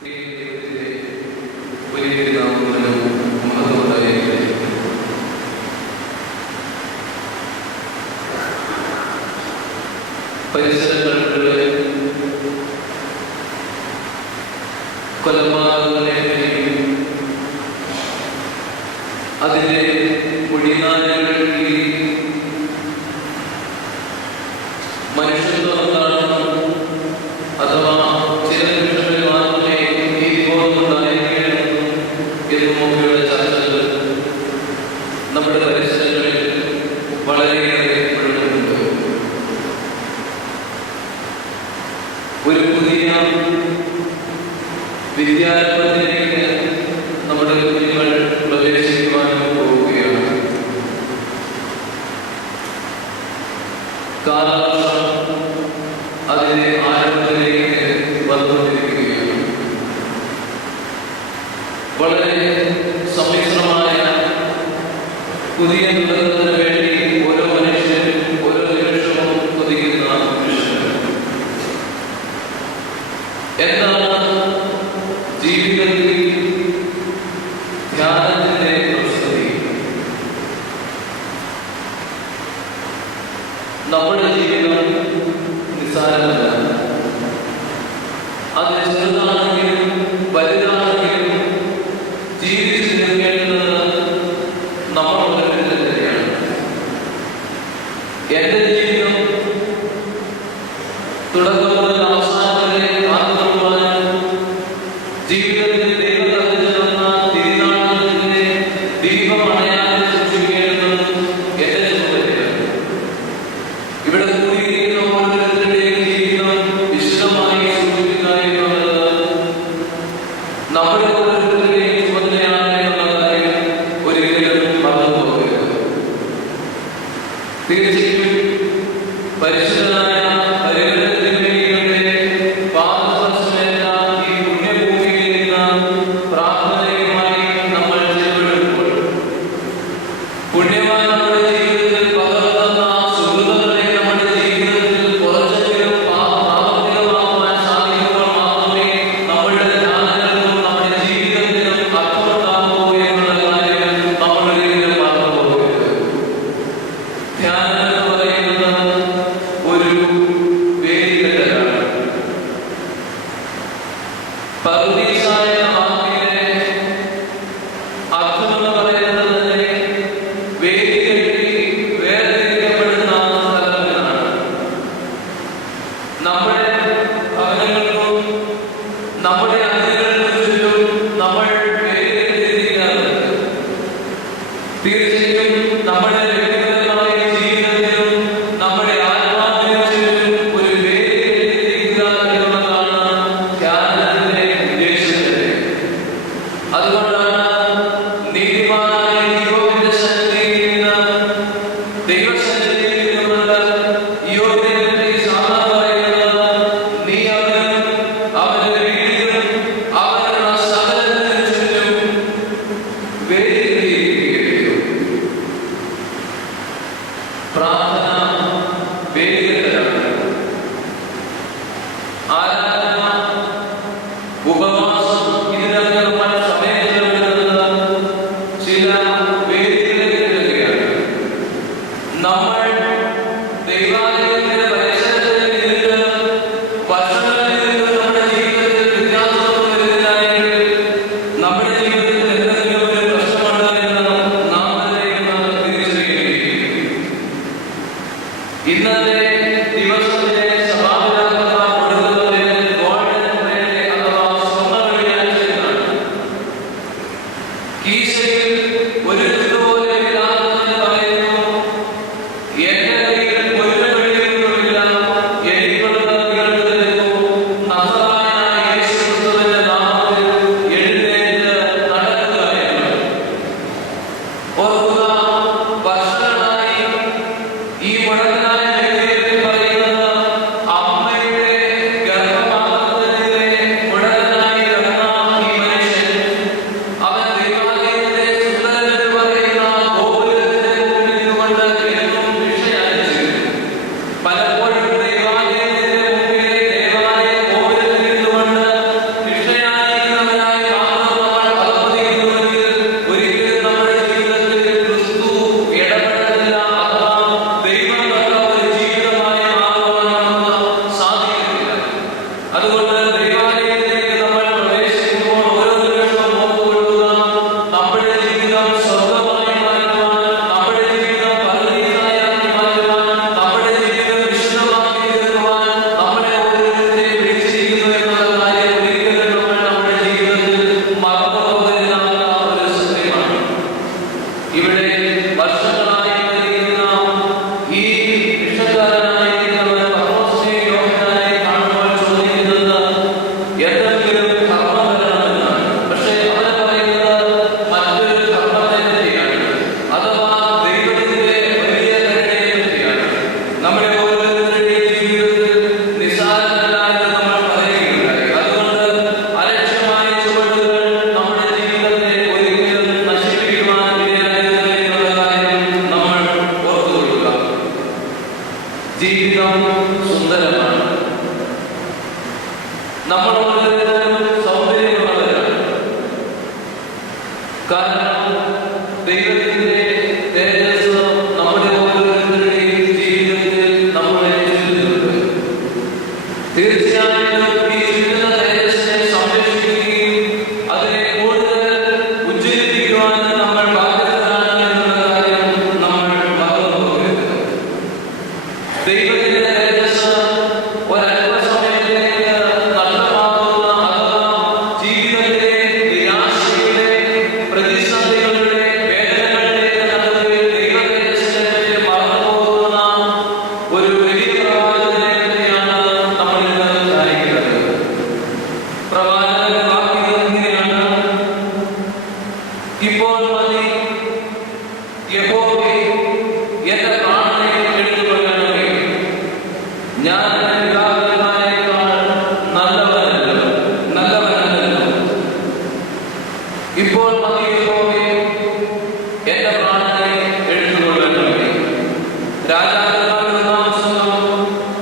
പരിസരങ്ങളിലെ കൊലപാതകങ്ങളെയും അതിന്റെ കുഴിനാരങ്ങളിൽ മനുഷ്യത്വം എന്താണെന്ന് അഥവാ ചില നിമിഷങ്ങളിൽ മാത്രമേ ഈ ബോധം ഉണ്ടായിരിക്കണം എന്നൊക്കെയുള്ള ചർച്ചകൾ നമ്മുടെ പരിസരങ്ങളിൽ വളരെയേറെ പെടുന്നുണ്ട്. ഒരു പുതിയ വിദ്യാരംഭത്തിലേക്ക് നമ്മുടെ കുഞ്ഞുങ്ങൾ പ്രവേശിക്കുവാനും പോവുകയാണ്. കാലവർഷം അതിന്റെ ആരംഭത്തിലേക്ക് വന്നുകൊണ്ടിരിക്കുകയാണ്. വളരെ സമ്മിശ്രമായ പുതിയ തുടക്കത്തിന് വേണ്ടി ഓരോ മനുഷ്യരും ഓരോ നിമിഷവും കൊതിക്കുന്ന മനുഷ്യർ. എന്താണ് ജീവിതത്തിൽ ധ്യാനത്തിന്റെ പ്രസക്തി? നമ്മുടെ ജീവിതം നിസ്സാരമല്ല. അത് ചെറുതാണെങ്കിലും വലുതാണെങ്കിലും ജീവിച്ചു നിൽക്കേണ്ടത് നമ്മൾ ഓരോരുത്തരും തന്നെയാണ്. എന്റെ ജീവിതം തുടക്കം മുതൽ അവസാനം വരെ കാത്തുകൊള്ളുവാനും ജീവിതത്തിൽ ദൈവം തന്ന തിരുനാളുകളിലെ ദീപം അണയാതെ സൂക്ഷിക്കേണ്ടത് എന്റെ ചുമതലയാണ്. ഇവിടെ കൂടിയിരിക്കുന്ന ഓരോരുത്തരുടെയും ജീവിതം വിശദമായി സൂക്ഷിക്കുക എന്നുള്ളത് നമ്മുടെ ഓരോരുത്തരുടെയും ചുമതലയാണ് എന്നുള്ള കാര്യം ഒരിക്കലും മറന്നു പോകരുത്. തീർച്ചയായും പരിശുദ്ധനായ ഇന്നത്തെ ദിവസത്തിലെ സഭാപിതാക്കന്മാർ കൊടുക്കുന്നവരെ നമ്മൾ ഓരോരുത്തരും സൗന്ദര്യമുള്ളവരാണ്. കാരണം ദൈവത്തിന്റെ തേജസ് നമ്മുടെ ഓരോരുത്തരുടെയും ജീവിതത്തിൽ നമ്മളെ ചുറ്റുന്നുണ്ട്. തീർച്ചയായും ഈ ചുറ്റുന്ന തേജസ്സിനെ സംരക്ഷിക്കുകയും അതിനെ കൂടുതൽ ഉജ്ജ്വലിപ്പിക്കുവാനും നമ്മൾ ബാധ്യതരാണ് എന്നുള്ള കാര്യം നമ്മൾ മറന്നു പോകരുത്. ദൈവത്തിന്റെ തേജസ് ഒരല്പസമയത്തേക്ക് നഷ്ടമാകുന്ന അഥവാ ജീവിതത്തിലെ നിരാശയുടെ, പ്രതിസന്ധികളുടെ, വേദനകളുടെ നടുവിൽ ദൈവതേജസ്സിനെ മറന്നു പോകുന്ന ഒരു വലിയ പ്രവാചകനെ പറ്റിയാണ് നമ്മൾ ഇന്ന് ധ്യാനിക്കുന്നത്. പ്രവാചകന്റെ വാക്കുകൾ ഇങ്ങനെയാണ്: ഇപ്പോൾ മതി യഹോവേ, എന്റെ പ്രാണനെ എടുത്തുകൊള്ളണമേ. ഞാൻ എന്റെ പിതാക്കന്മാരെക്കാൾ നല്ലവനല്ലോ. ഇപ്പോൾ മതി യഹോവേ, എന്റെ പ്രാണനെ എടുത്തുകൊള്ളണമേ. രാജാക്കന്മാരുടെ പുസ്തകം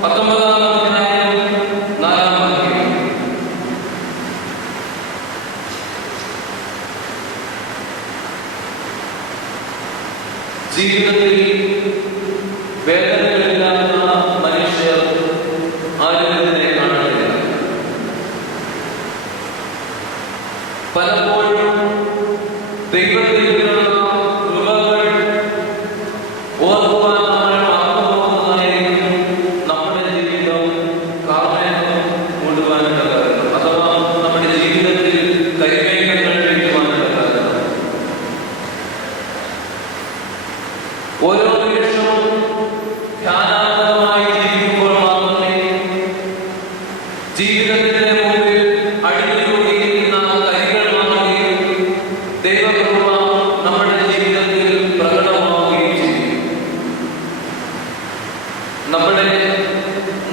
19-ാം അധ്യായം 4-ാം വാക്യം. ജീവിതത്തിൽ വേദനകളില്ലാത്ത മനുഷ്യർ ആരും ഇതിനെ കാണുന്നില്ല. പലപ്പോഴും ദൈവത്തിൽ നിന്നുള്ള കൃപകൾ ഓർക്കുവാൻ നമ്മൾ മറന്നുപോകുന്നതായിരിക്കും നമ്മുടെ ജീവിതം കാർമേഘം മൂടുവാനുള്ള കാരണം, അഥവാ നമ്മുടെ ജീവിതത്തിൽ കൈമേഘങ്ങൾ വീഴുവാനുള്ള കാരണം. ഓരോ നിമിഷവും ധ്യാനാത്മകമായി ജീവിക്കുമ്പോൾ മാത്രമേ ജീവിതത്തിന്റെ മുമ്പിൽ അടിഞ്ഞുകൂടിയിരിക്കുന്ന കരികൾ മാറുകയും ദൈവകൃപ നമ്മുടെ ജീവിതത്തിൽ പ്രകടമാവുകയും ചെയ്യും. നമ്മുടെ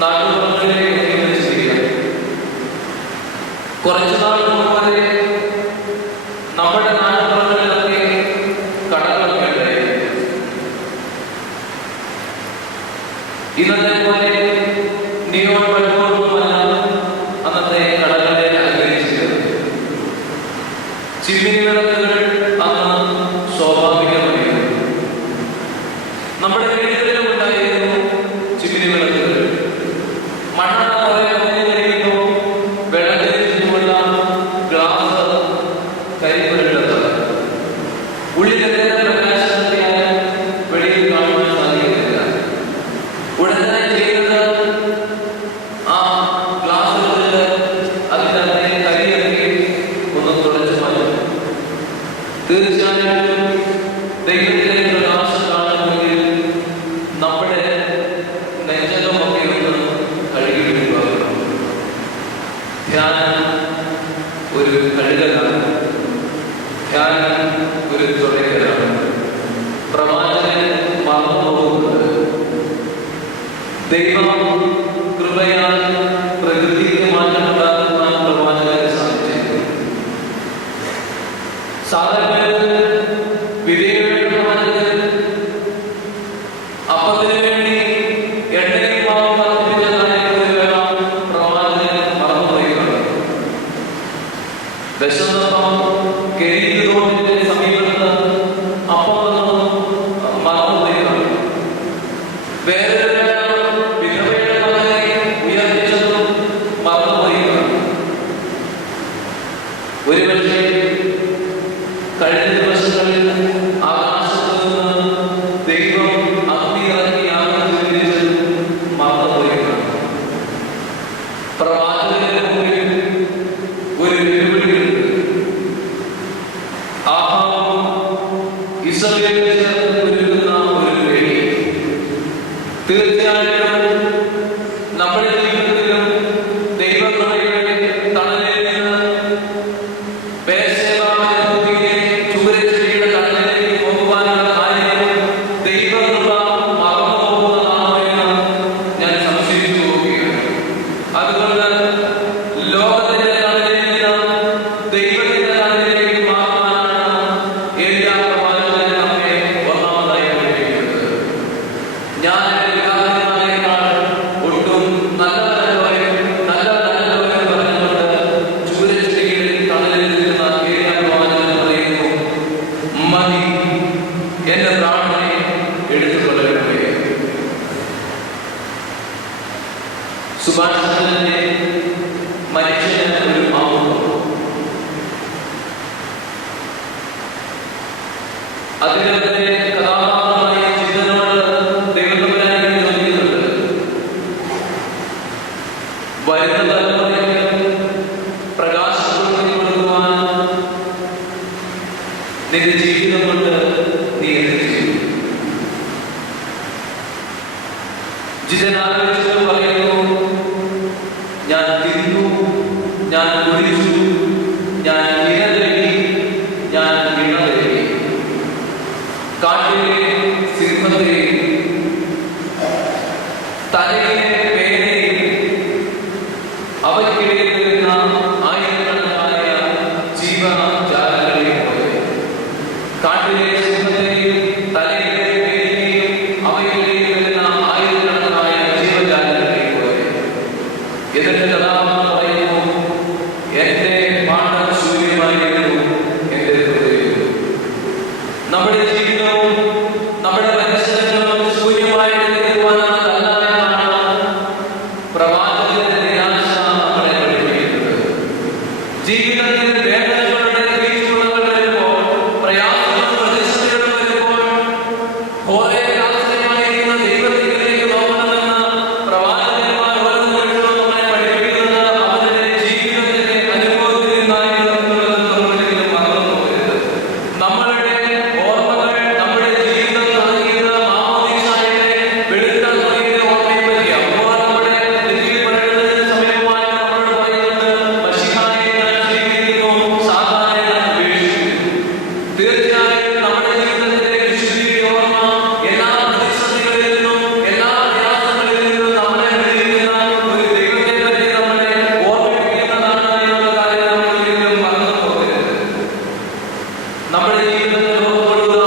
നാട്ടുപുറങ്ങളിലേക്ക് ചിന്തിക്കാം. കുറച്ചു നാൾ മുമ്പ് വരെ നമ്മുടെ നാട്ടുപുറങ്ങളിലൊക്കെ കടകളൊക്കെ ഉണ്ടായിരുന്നു. ഇന്നത്തെ പോലെ നിയോൺ ബൾബുകളൊന്നുമല്ല അന്നത്തെ കടകളെ അലങ്കരിച്ചത്. ചിമ്മിനി വിളക്കുകൾ അന്ന് സ്വാഭാവികമായിരുന്നു. നമ്മുടെ വീടുകളിലും ഉണ്ടായിരുന്നു ചിമ്മിനി വിളക്കുകൾ. മണ്ണെണ്ണ കുറെ കുറഞ്ഞു കഴിയുമ്പോൾ വെള്ളത്തിൽ ചുറ്റുമുള്ള ഗ്ലാസ് കരിപ്പുരട്ടത് ഉള്ളിലെത്ര പ്രകാശത്തെയാൽ വെളിയിൽ കാണുവാൻ സാധിക്കുന്നില്ല. ഉടനെ ചെയ്യുന്നത് ആ ഗ്ലാസ്സുകളിൽ അതിൻ്റെ കരിയിറക്കി ഒന്ന് തുടച്ചു മാറ്റും. തീർച്ചയായിട്ടും ദൈവത്തിലെ പ്രകാശം കാണുമെങ്കിൽ നമ്മുടെ നെഞ്ചകമൊക്കെ ഒന്ന് കഴുകി വിടുക. ധ്യാനം ഒരു കഴുകലാണ്. ധ്യാനം ഒരു തുടക്കലാണ്. പ്രവാചകൻ മറന്നു പോകുന്നത് ദൈവം കൃപയാൽ പ്രകൃതിക്ക് മാറ്റമുണ്ടാക്കുവാൻ പ്രവാചകന് സാധിച്ചു. സാധാരണ വിധേയമായ പ്രവാചകൻ അപ്പത്തിന് വേണ്ടി എണ്ണയും മാവും വർദ്ധിപ്പിച്ചതായ പ്രവാചകൻ മറന്നുപോയിട്ടുണ്ട്. ദശമം കെരീത് തോട്ടിന്റെ സമീപത്ത് അപ്പം മറന്നുപോയിട്ടുണ്ട്. വേറൊരു വിധവയുടെ മകനെ ഉയർത്തിച്ചതും മറന്നുപോയിട്ടുണ്ട്. ഒരുപക്ഷെ കഴിഞ്ഞ ദിവസങ്ങളിൽ ആകാശത്ത് നിന്ന് ദൈവം അഗ്നി ഇറക്കി ആഗ്രഹിച്ചതും മറന്നുപോയിട്ടുണ്ട്. പ്രവാചകന്റെ മുമ്പിൽ ഒരു വെല്ലുവിളിയുണ്ട്. ആഹാബും ഇസ്രായേലിൽ ചേർന്ന് ഒരുക്കുന്ന ഒരു വേദി. തീർച്ചയായിട്ടും നമ്മുടെ ജീവിതത്തിലും ദൈവകൃപയുടെ തണലിൽ നിന്ന് ചൂരച്ചെടിയുടെ തണലിലേക്ക് പോകുവാനുള്ള കാര്യവും ദൈവകൃപ മറന്നു പോകുന്നതാണോ എന്ന് ഞാൻ സംശയിച്ചു പോവുകയാണ്. അതുകൊണ്ട് ലോകത്തിന്റെ തണലിൽ നിന്ന് ദൈവത്തിന്റെ തണലിലേക്ക് മാറാനാണ് ഏലിയാ പ്രവാചകൻ നമ്മെ ഒന്നാമതായി പഠിപ്പിക്കുന്നത്. ഞാൻ എന്റെ പിതാക്കന്മാരെക്കാൾ ഒട്ടും നല്ലവരല്ലോ എന്ന് പറഞ്ഞുകൊണ്ട് തന്നെ മനുഷ്യന് ഒരു മാവുണ്ട്. അതിന്റെ കഥാപാത്രമായ ചിന്തനോട് ദൈവതമ്പുരാൻ ചോദിക്കുന്നുണ്ട്, വരുന്ന തലമുറയ്ക്ക് പ്രകാശം കൊടുക്കുവാൻ നിന്റെ ജീവിതം കൊണ്ട് നീ എന്ത് ചെയ്യും? ജിതനാലോചിച്ച് പറയുന്നു, ഞാൻ തിന്നു, ഞാൻ കുടിച്ചു, ഞാൻ ഇരതേടി, ഞാൻ ഇണതേടി, കാട്ടിലെ സിംഹത്തെയും തലയിലെ പേരെയും അവയ്ക്കിടയിൽ വരുന്ന ആയിരക്കണക്കായ ജീവജാലങ്ങളെയും പോലെ, കാട്ടിലെ സിംഹത്തെയും തലയിലെ പേരെയും അവയ്ക്കിടയിൽ വരുന്ന ആയിരക്കണക്കായ ജീവജാലങ്ങളെയും പോലെ. എന്നിട്ട് കഥാപാത്രം പറയുന്നു, എന്റെ പാഠം ശൂന്യമായിരുന്നു, എന്റെ ഹൃദയം. നമ്മുടെ ജീവിതവും നമ്മുടെ പരിസരങ്ങളും ശൂന്യമായിട്ട് തീരുവാനല്ല എന്നാണ് പ്രവാചകന്റെ നിരാശ നമ്മളെ പഠിപ്പിക്കുന്നത്. ജീവിതത്തിൽ വേദനകളുടെ വീഴ്ചകൾ വരുമ്പോൾ, പ്രയാസങ്ങളും പ്രതിസന്ധികളും വരുമ്പോൾ ഓരോ രാഷ്ട്രീയമായിരിക്കുന്ന ദൈവത്തിലേക്ക് നോക്കണമെന്ന് പ്രവാചകന്മാർ ഓരോ നിമിഷവും നമ്മളെ പഠിപ്പിക്കുന്നത് അവരുടെ ജീവിതത്തിന്റെ അനുഭവത്തിൽ നിന്നായിരുന്നുള്ളത് നമ്മളൊരിക്കലും മറന്നു പോകരുത്. നമ്മളുടെ ഓർമ്മകൾ, നമ്മുടെ ജീവിതം നൽകിയത് മാമോദീസായുടെ വെളുത്ത തുണിയുടെ ഓർമ്മയെ പറ്റിയാണ്. അപ്പോൾ നമ്മുടെ നെറ്റിയിൽ പഴകുന്നതിന് സമയമായി നമ്മളോട് പറയുന്നുണ്ട്, മശിഹായെ ഞാൻ സ്വീകരിക്കുന്നു, സാത്താനെ ഞാൻ ഉപേക്ഷിക്കുന്നു. തീർച്ചയായും നമ്മുടെ ജീവിതത്തിലെ വിശുദ്ധിയുടെ ഓർമ്മ എല്ലാ പ്രതിസന്ധികളിൽ നിന്നും എല്ലാ പ്രയാസങ്ങളിൽ നിന്നും നമ്മളെ വിടുവിക്കുന്ന ഒരു ദൈവത്തെ പറ്റി നമ്മളെ ഓർമ്മിപ്പിക്കുന്നതാണ് എന്നുള്ള കാര്യം നമ്മൾ ഒരിക്കലും മറന്നു പോകരുത്. നമ്മുടെ ജീവിതത്തിൽ ഓർമ്മപ്പെടുക,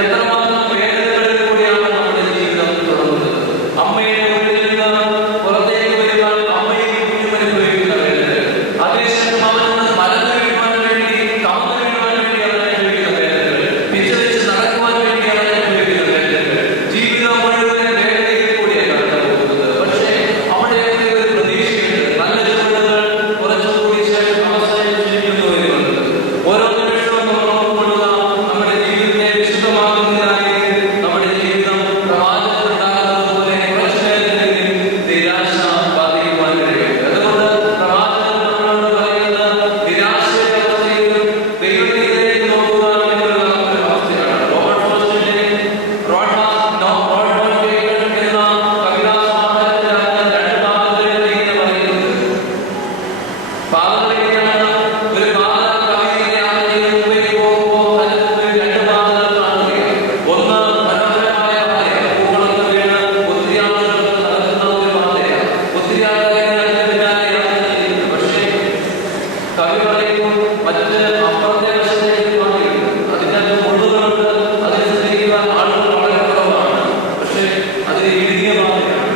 എത്രമാത്രം വേദനകളിൽ കൂടിയാണ് നമ്മുടെ ജീവിതം തുടങ്ങുന്നത്. അമ്മയുടെ ഉള്ളിൽ നിന്ന് പുറത്തേക്ക് വരുവാൻ അമ്മയും കുഞ്ഞും അനുഭവിക്കുന്ന വേദനകൾ, അതിനുശേഷം അവന് മലന്ന് വീഴുവാൻ വേണ്ടി, കമന്ന് വീഴുവാൻ വേണ്ടി അവൻ അനുഭവിക്കുന്ന വേദനകൾ, പിച്ചവെച്ച് നടക്കുവാൻ വേണ്ടി അവൻ അനുഭവിക്കുന്ന വേദനകൾ, ജീവിതം മുഴുവൻ വേദനയിൽ കൂടിയാണ് കടന്നു പോകുന്നത്. പക്ഷേ അവിടെയൊക്കെ ഒരു പ്രതീക്ഷയുണ്ട്. നല്ല ചുവടുകൾ കുറച്ചുകൂടി ശേഷം അവസാനം ചുരുങ്ങുന്നു എന്നുള്ളത്. ഓരോ നിമിഷവും നമ്മൾ ഓർമ്മപ്പെടുക, നമ്മുടെ ജീവിതത്തെ വിശുദ്ധമാക്കുന്നതിനായി നമ്മുടെ ജീവിതം പ്രവാചകനുണ്ടാകുന്നത് പോലെ കുറച്ചു നേരത്തേക്ക് നിരാശ ബാധിക്കുവാൻ കഴിയുന്നത്. അതുകൊണ്ട് പ്രവാചകൻ നമ്മളോട് പറയുന്നത് നിരാശയുടെ അവസ്ഥയിലും ദൈവത്തിലേക്ക് നോക്കുക എന്നുള്ള ഒരു അവസ്ഥയാണ്. റോബർട്ട് ഫോസ്റ്റിന്റെ എന്ന കവിതാ സമാഹാരത്തിലാണ് രണ്ട് ഭാഗങ്ങളിൽ ഇങ്ങനെ പറയുന്നത്. ഭാഗങ്ങളിലാണ് ഒരു ഭാഗം കവിതയെ ആലോചിക്കുന്നതിലേക്ക് പോകുമ്പോൾ അതിന് മുമ്പിൽ രണ്ട് ഭാഗങ്ങൾ കാണുകയാണ്. ഒന്ന് മനോഹരമായ പാതയാണ്, പൂക്കളൊക്കെ വീണ് ഒത്തിരി ആളുകൾ നടക്കുന്ന ഒരു പാതയാണ്. ഒത്തിരി ആളുകളെ അതിന് പിന്നാലെ യാത്രയില്ല. പക്ഷേ കവി പറയുന്നു, മറ്റ് അപ്പുറത്തെ വശത്തേക്ക് പാതയുണ്ട്, അതിൻ്റെ മുള്ളുകളുണ്ട്, അതിൽ സഞ്ചരിക്കുന്ന ആളുകൾ വളരെ കുറവാണ്. പക്ഷേ അതിന് ഇടുങ്ങിയ പാതയാണ്.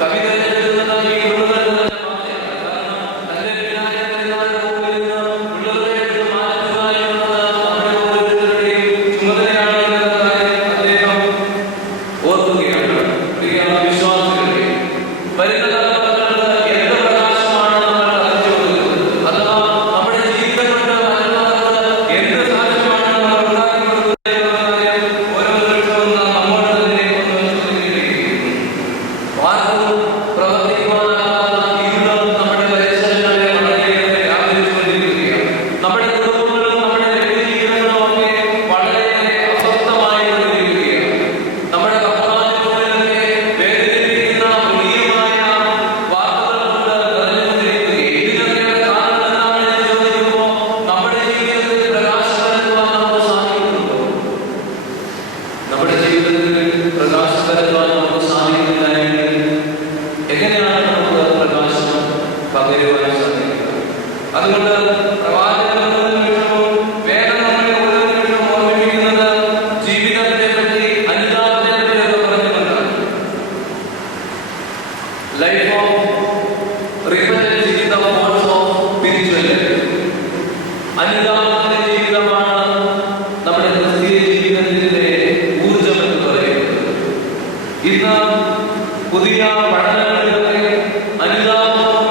കവി തിരഞ്ഞെടുക്കുന്നത് ഈ മുള്ളുകൾ നിറഞ്ഞ പാതയാണ്. കാരണം തന്റെ പിന്നാലെ വരുന്നവരുടെ മുമ്പിൽ നിന്ന് മുള്ളുകളെ എടുത്ത് മാറ്റുക എന്നുള്ളത് നമ്മുടെ ഓരോരുത്തരുടെയും ചുമതലയാണ് എന്ന കാര്യം അദ്ദേഹം ഓർക്കുകയാണ്. പ്രിയ വിശ്വാസികളെ, വരുന്ന തലമുറകൾക്ക് എന്ത് പ്രകാശമാണ് നമ്മൾ കത്തിച്ചു കൊടുക്കുന്നത്? അഥവാ നമ്മുടെ ജീവിതം കൊണ്ട് മറ്റുള്ളവർക്ക് എന്ത് സാക്ഷ്യമാണ് നമ്മൾ ഉണ്ടാക്കി കൊടുക്കുന്നത് എന്നുള്ള കാര്യം ഓരോ നിമിഷവും നാം നമ്മോട് തന്നെ ഒന്ന് ചോദിക്കേണ്ടിയിരിക്കുന്നു. വാർത്തവും പ്രവർത്തിക്കുവാനാകാത്ത ജീവിതം നമ്മുടെ പരിസരങ്ങളെ വളരെയേറെ വ്യാപരിച്ചുകൊണ്ടിരിക്കുകയാണ്. നമ്മുടെ കുടുംബങ്ങളും നമ്മുടെ വ്യക്തിജീവിതങ്ങളും ഒക്കെ വളരെയേറെ അസ്വസ്ഥമായിക്കൊണ്ടിരിക്കുകയാണ്. നമ്മുടെ കർത്താവിനുള്ളിലൊക്കെ വേദനിപ്പിക്കുന്ന മൃഗീയമായ വാർത്തകൾ കൊണ്ട് നിറഞ്ഞുകൊണ്ടിരിക്കുകയും ഇതിനൊക്കെയുള്ള കാരണം എന്താണെന്ന് ചോദിക്കുമ്പോൾ നമ്മുടെ ജീവിതത്തിൽ പ്രകാശം വരുത്തുവാൻ നമുക്ക് സാധിക്കുന്നുണ്ടോ? നമ്മുടെ ജീവിതത്തിൽ പ്രകാശം വരുത്തുവാൻ നമുക്ക് സാധിക്കുന്നില്ലെങ്കിൽ എങ്ങനെയാണ് നമുക്ക് പ്രകാശം പകരുവാൻ സാധിക്കുക? അതുകൊണ്ട് പ്രവാചകൻ ഓരോ നിമിഷവും, വേദം നമ്മളെ ഓരോ നിമിഷവും ഓർമ്മിപ്പിക്കുന്നത് ജീവിതത്തെ പറ്റി, അനുതാപത്തെ പറ്റിയൊക്കെ പറഞ്ഞുകൊണ്ടാണ്. Life of repentance in the modes of spiritual life. അനുതാപത്തിന്റെ ജീവിതമാണ് നമ്മുടെ ക്രിസ്തീയ ജീവിതത്തിന്റെ ഊർജം എന്ന് പറയുന്നത്. ഇന്ന് പുതിയ പഠനങ്ങളിലൊക്കെ അനുതാപവും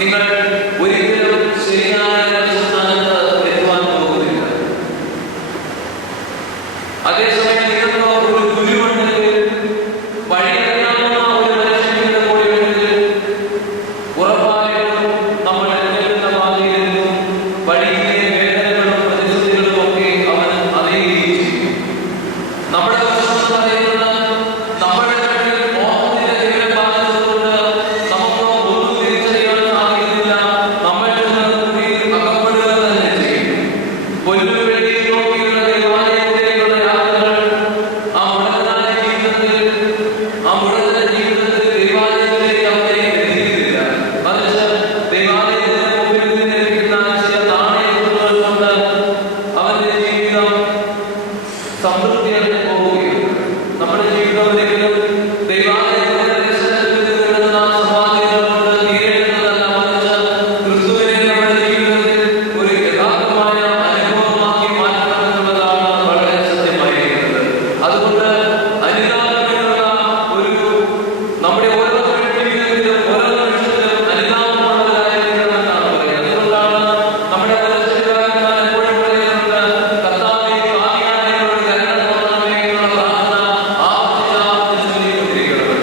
നിങ്ങൾ ഒരിക്കലും ശരിയായ സ്ഥാനത്ത് എത്തുവാൻ പോകുന്നില്ല. അതേസമയം നിങ്ങൾക്ക് ഒരു ഗുരുവുണ്ടെങ്കിൽ, വഴിയറിയാവുന്ന ഒരു മനുഷ്യന്റെ കൂടെയുണ്ടെങ്കിൽ, ഉറപ്പായിട്ടും നമ്മൾ എത്തുന്ന ഭാവിയിലും വഴിയിലെ വേദനകളും പ്രതിസന്ധികളും ഒക്കെ അവൻ അറിയുകയും ചെയ്യും. നമ്മുടെ പ്രശ്നം എന്ന് പറയുന്നത് നമ്മുടെ മോഹത്തിന്റെ ജീവൻ ബാധിച്ചതുകൊണ്ട് നമുക്ക് ഒന്നും തിരിച്ചറിയാൻ സാധിക്കുന്നില്ല. നമ്മൾ അകപ്പെടുക തന്നെ ചെയ്യും. പൊന്നു വെള്ളി നോക്കിയുള്ള ദൈവാലയത്തിലേക്കുള്ള യാത്രകൾ ആ മുടന്തനായ ജീവിതത്തിൽ ദൈവാലയത്തിലേക്ക് അവരെ എത്തിക്കുന്നില്ല. മറിച്ച് ദൈവാലയത്തിന് മുമ്പിൽ നിന്ന് ലഭിക്കുന്ന ചില നാണയങ്ങൾ കൊണ്ട് അവന്റെ ജീവിതം സംതൃപ്തിയായി പോവുകയും നമ്മുടെ ജീവിതം ഒരിക്കലും ദൈവാലയത്തിന്റെ ദർശനത്തിൽ നിന്നുള്ള സമ്പാദ്യങ്ങൾ കൊണ്ട് തീരേണ്ടതല്ല. മറിച്ച് ക്രിസ്തുവിനെ നമ്മുടെ ജീവിതത്തിൽ ഒരു യഥാർത്ഥമായ അനുഭവമാക്കി മാറ്റണമെന്നുള്ളതാണ് വളരെ സത്യമായിരിക്കുന്നത്. അതുകൊണ്ട് അനുതാപത്തിനുള്ള ഒരു നമ്മുടെ ഓരോ ജീവിതത്തിലും ഓരോ നിമിഷത്തിലും അനുതാപമുള്ളവരായിരിക്കണമെന്നാണ് പറയുന്നത്. അതുകൊണ്ടാണ് നമ്മുടെ പരിശുദ്ധന്മാർ എപ്പോഴും പറയുന്നത്, കർത്താവേ പാപിയായവരോട് കരുണ തോന്നണമേ എന്നുള്ള പ്രാർത്ഥന ആവർത്തിച്ച് ചൊല്ലിക്കൊണ്ടിരിക്കണം.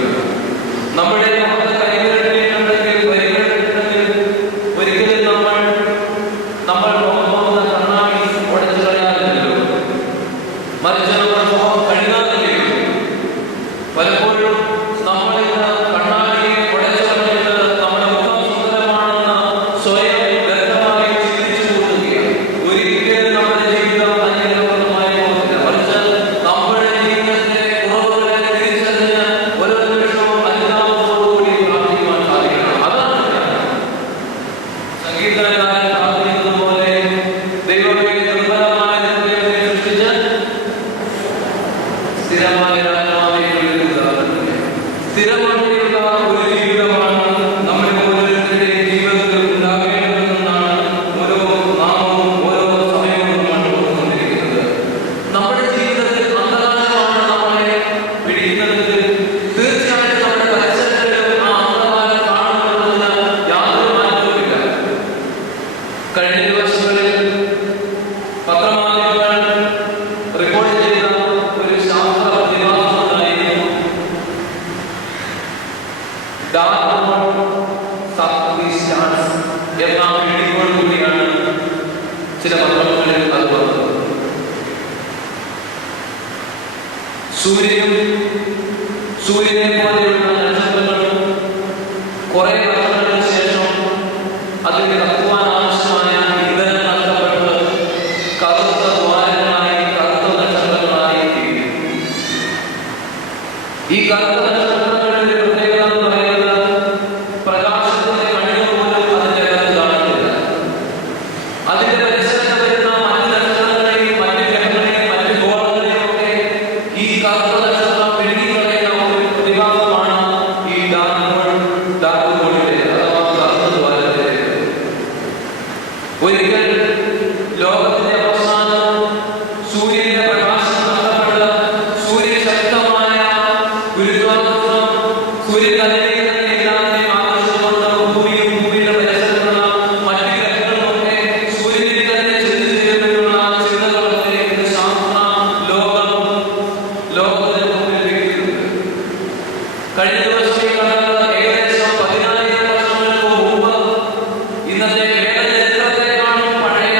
നമ്മുടെ മുഖത്ത് കൈകളിട്ടുണ്ടെങ്കിൽ വരികളിട്ടുണ്ടെങ്കിൽ ഒരിക്കലും നമ്മൾ മുഖം കണ്ണാടി ഉടച്ചു കളയാറില്ലല്ലോ. മറിച്ച് നമ്മൾ മുഖം കഴുകാറില്ലയോ. പലപ്പോഴും നമ്മളിന്ന് കണ്ണാടിയെ ഉടച്ചു കളഞ്ഞിട്ട് നമ്മുടെ മുഖം സുന്ദരമാണെന്ന് സ്വയം വ്യക്തമായി ചിന്തിച്ചു കൂട്ടുകയാണ്. ഒരിക്കലും നമ്മുടെ ജീവിതം അനുഗ്രഹപ്രദമായി പോകുന്നില്ല. മറിച്ച് നമ്മുടെ ജീവിതത്തിലെ കുറവുകളെ തിരിച്ചറിഞ്ഞ് ഓരോ നിമിഷവും അനുതാപത്തോടുകൂടി പ്രാർത്ഥിക്കുവാൻ സാധിക്കണം. അതാണ് സംഗീതകാരൻ പ്രാർത്ഥിക്കുന്നത് പോലെ, ദൈവമേ ദുർബലമായ ഹൃദയത്തെ സൃഷ്ടിച്ച് സ്ഥിരമായ രാജാവേ എഴുതുക. സ്ഥിരമായിട്ടുള്ള ഒരു ജീവിതമാണ് നമ്മുടെ ഓരോരുത്തരുടെയും ജീവിതത്തിൽ ഉണ്ടാകേണ്ടതെന്നാണ് ഓരോ നാമവും ഓരോ സമയവും നമ്മൾ ഓർത്തുകൊണ്ടിരിക്കുന്നത്. നമ്മുടെ ജീവിതത്തിൽ അന്ധകാരമാണ് നമ്മളെ പിടിക്കുന്നതെങ്കിൽ തീർച്ചയായിട്ടും നമ്മുടെ പരിസരങ്ങളിലും ആ അന്ധകാരം കാണുന്നതിന് യാതൊരു മാറ്റവുമില്ല. കഴിഞ്ഞ ദിവസങ്ങളിൽ പത്രമാധ്യമങ്ങൾ റിപ്പോർട്ട് ചെയ്ത ഒരു ശാസ്ത്ര പ്രതിഭാസമുണ്ടായിരുന്നു. എന്ന ഹെഡിങ്ങോട് കൂടിയാണ് ചില പത്രങ്ങളിൽ അത് വന്നത്. സൂര്യനെ പോലെയുള്ള നക്ഷത്രങ്ങളും കുറെ വർഷങ്ങൾക്ക് ശേഷം അതിന് കത്തുവാൻ ആവശ്യമായ ഇന്ധനം നഷ്ടപ്പെട്ട് കറുത്ത ദ്വാരങ്ങളായി, കറുത്ത നക്ഷത്രങ്ങളായി തീരും. ഈ കറുത്ത നക്ഷത്രങ്ങളുടെ പ്രത്യേകത എന്ന് പറയുന്നത് പ്രകാശത്തിന്റെ കണിക പോലും അതിന്റെ അകത്ത് കാണുന്നില്ല. അതിന്റെ പരിസരത്ത് വരുന്ന മറ്റ് നക്ഷത്രങ്ങളെയും മറ്റ് ഗ്രഹങ്ങളെയും മറ്റ് ഗോളങ്ങളെയും ഒക്കെ ഈ കറുത്ത നക്ഷത്രം പിഴുകിക്കളയുന്ന ഒരു പ്രതിഭാസമാണ് ഈ ഡാർക്ക് മോണിന്റെ അഥവാ കറുത്ത ദ്വാരത്തിലെ. ഒരിക്കൽ ലോകത്തിന്റെ അവസാനം സൂര്യന്റെ പ്രകാശം നഷ്ടപ്പെട്ട് സൂര്യശക്തമായ ഗുരുത്വാകർഷണം സൂര്യൻ തലയിലേക്ക് തന്നെ എല്ലാവരെയും ആകർഷിച്ചുകൊണ്ട് ഭൂമിയും ഭൂമിയുടെ പരിസരത്തുള്ള മറ്റ് ഗ്രഹങ്ങളുമൊക്കെ സൂര്യനിൽ തന്നെ ചെന്നു ചേരുന്നതിനുള്ള ചിന്തകളൊക്കെ ഇന്ന് ശാസ്ത്ര ലോകത്തിന് മുമ്പിൽ വെക്കുന്നുണ്ട്. കഴിഞ്ഞ ദിവസം ഈ കഥകൾ ഏകദേശം 10,000 വർഷങ്ങൾക്ക് മുമ്പ് ഇന്നത്തെ വേദചരിത്രത്തെക്കാളും പഴയ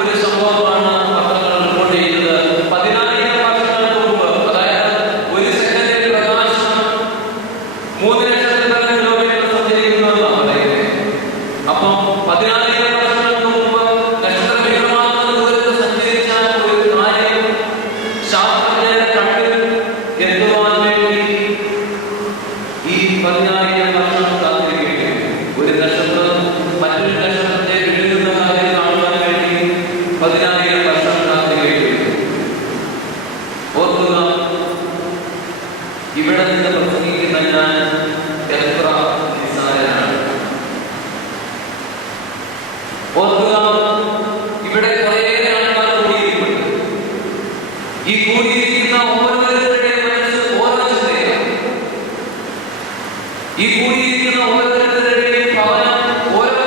ഒരു സംഭവമാണ് പത്രങ്ങൾ റിപ്പോർട്ട് ചെയ്യുന്നത്. 10,000 വർഷങ്ങൾക്ക് മുമ്പ്, അതായത് ഒരു സെക്കൻഡിൽ പ്രകാശം 3,00,000 കിലോമീറ്റർ സഞ്ചരിക്കുന്നതെന്നാണ് പറയുന്നത്. അപ്പം 10,000 വർഷങ്ങൾക്ക് മുമ്പ് നക്ഷത്രവിക്രമാർന്ന ദൂരത്ത് സഞ്ചരിച്ച ഒരു കാര്യം ശാസ്ത്രജ്ഞരുടെ കണ്ണിൽ എത്തുവാൻ വേണ്ടി ഈ 10,000 വർഷം കാത്തിരിക്കുകയും ഒരു നക്ഷത്രം മറ്റൊരു നക്ഷത്രത്തെ വിഴുങ്ങുന്ന കാര്യം കാണുവാൻ വേണ്ടി 10,000 വർഷം കാത്തിരിക്കുകയും. ഓർക്കുക, ഇവിടെ നിന്ന് പ്രസംഗിക്കുന്ന ഞാൻ എത്ര നിസ്സാരനാണ്. ഓർക്കുക, ഇവിടെ കുറേ ആൾക്കാർ കൂടിയിരിക്കുന്നു. ഈ കൂടിയിരിക്കുന്ന ഓരോരുത്തരുടെയും മനസ്സ് ഓരോ ചിന്തയാണ്. ഈ കൂടിയിരിക്കുന്ന ഓരോരുത്തരുടെയും ഭവനം ഓരോ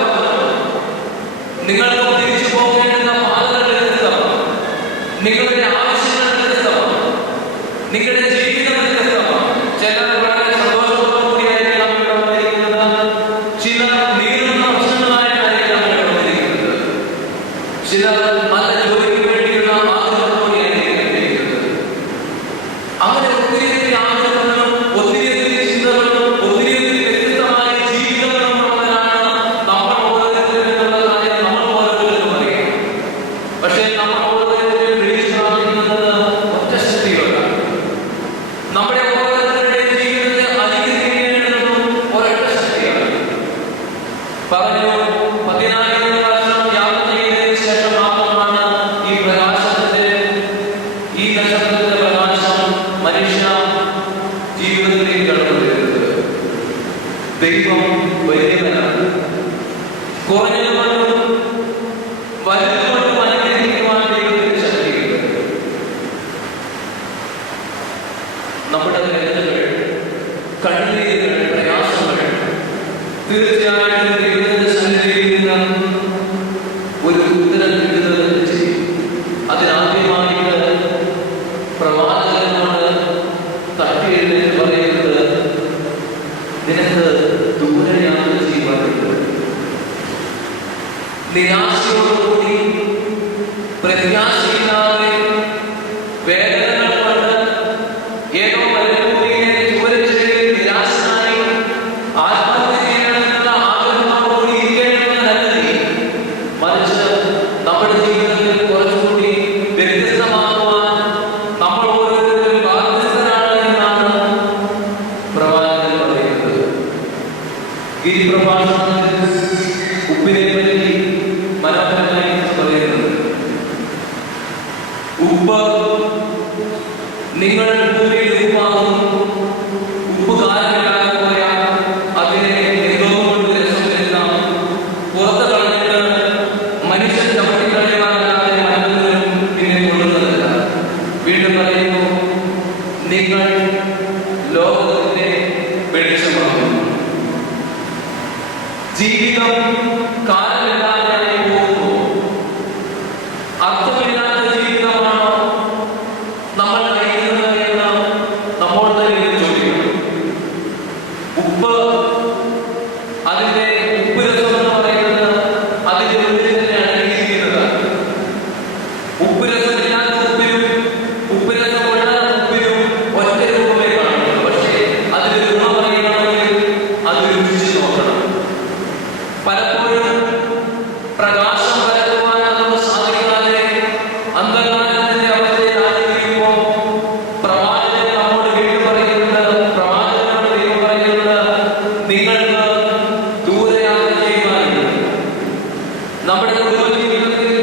ദൈവം വലിയവനാണ്. കുറഞ്ഞതുകൊണ്ടും വലുതുകൊണ്ടും അനുഗ്രഹിക്കുവാൻ ദൈവത്തിന് ശക്തിയുണ്ട്. നമ്മുടെ വേദനകൾ, കണ്ണീരുകൾ, പ്രയാസങ്ങൾ തീർച്ചയായിട്ടും ദൈവത്തിന്റെ സന്നിധിയിൽ നിന്ന് ഒരു ഉത്തരം കിട്ടുന്നത് ചെയ്യും. അതിനാദ്യമായിട്ട് പ്രവാചകനോട് തട്ടിയെഴുന്നേറ്റ് പറയുന്നത്, നിനക്ക് ദൂരയാത്ര ചെയ്യുവാൻ പറ്റും. നിരാശയോടുകൂടി പ്രത്യാശയില്ലാതെ വേദനകൾ കൊണ്ട് ഏതോ മരുഭൂമിയിലെ ചുവരച്ചെടിയിൽ നിരാശനായി ആത്മഹത്യ ചെയ്യണമെന്നുള്ള ആഗ്രഹത്തോടുകൂടി ഇരിക്കേണ്ടതല്ല. മറിച്ച് നമ്മുടെ ജീവിതത്തിൽ കുറച്ചുകൂടി വ്യത്യസ്തമാക്കുവാൻ നമ്മൾ ഓരോരുത്തരും ബാധ്യസ്ഥരാണ് എന്നാണ് പ്രവാചകൻ പറയുന്നത്. ഈ പ്രഭാഷണത്തിൽ ഉപ്പിനെ പറ്റി മനോഹരമായി പറയുന്നത്, ഉപ്പ് നിങ്ങൾ ഭൂമിയിൽ ഉപ്പാകും. ഉപ്പ് കാലമില്ലാതെ പോയാൽ അതിനെ എന്തോ കൊണ്ട് രസം വരുത്താം. പുറത്ത് കളഞ്ഞിട്ട് മനുഷ്യൻ ചവിട്ടിക്കളയാനല്ലാതെ മറ്റൊന്നിനും പിന്നെ കൊള്ളുന്നതല്ല. വീണ്ടും പറയുന്നു, നിങ്ങൾ ലോകത്തിന്റെ വെളിച്ചമാകും. ജീവിതം കാലമില്ലാതെ പോകുന്നു. അർത്ഥമില്ലാത്ത ജീവിതമാണോ നമ്മൾ കഴിയുന്നത് എന്ന് നമ്മോട് തന്നെ ചോദിക്കണം. ഉപ്പ്, അതിന്റെ ഉപ്പ് രസം എന്ന് പറയുന്നത് അതിന്റെ ഉള്ളിൽ തന്നെ അടങ്ങിയിരിക്കുന്നത്. ഉപ്പ് രസമില്ലാത്ത ഉപ്പിനും ഉപ്പ് രസമുള്ള ഉപ്പിനും ഒറ്റ രൂപമേ കാണുന്നു. പക്ഷേ അതിന്റെ ഗുണം അറിയണമെങ്കിൽ അത് രുചിച്ച് നോക്കണം. പലപ്പോഴും പ്രകാശം പരത്തുവാൻ നമുക്ക് സാധിക്കാതെ അന്ധകാരത്തിന്റെ അവസ്ഥയിൽ ആയിരിക്കുമ്പോൾ പ്രവാചകൻ നമ്മോട് വീണ്ടും പറയുന്നത്, പ്രവാചകനോട് ദൈവം പറയുന്നത്, നിങ്ങൾക്ക് ദൂരയാത്ര ചെയ്യുവാനുണ്ട്. നമ്മുടെ കുടുംബജീവിതത്തിൽ,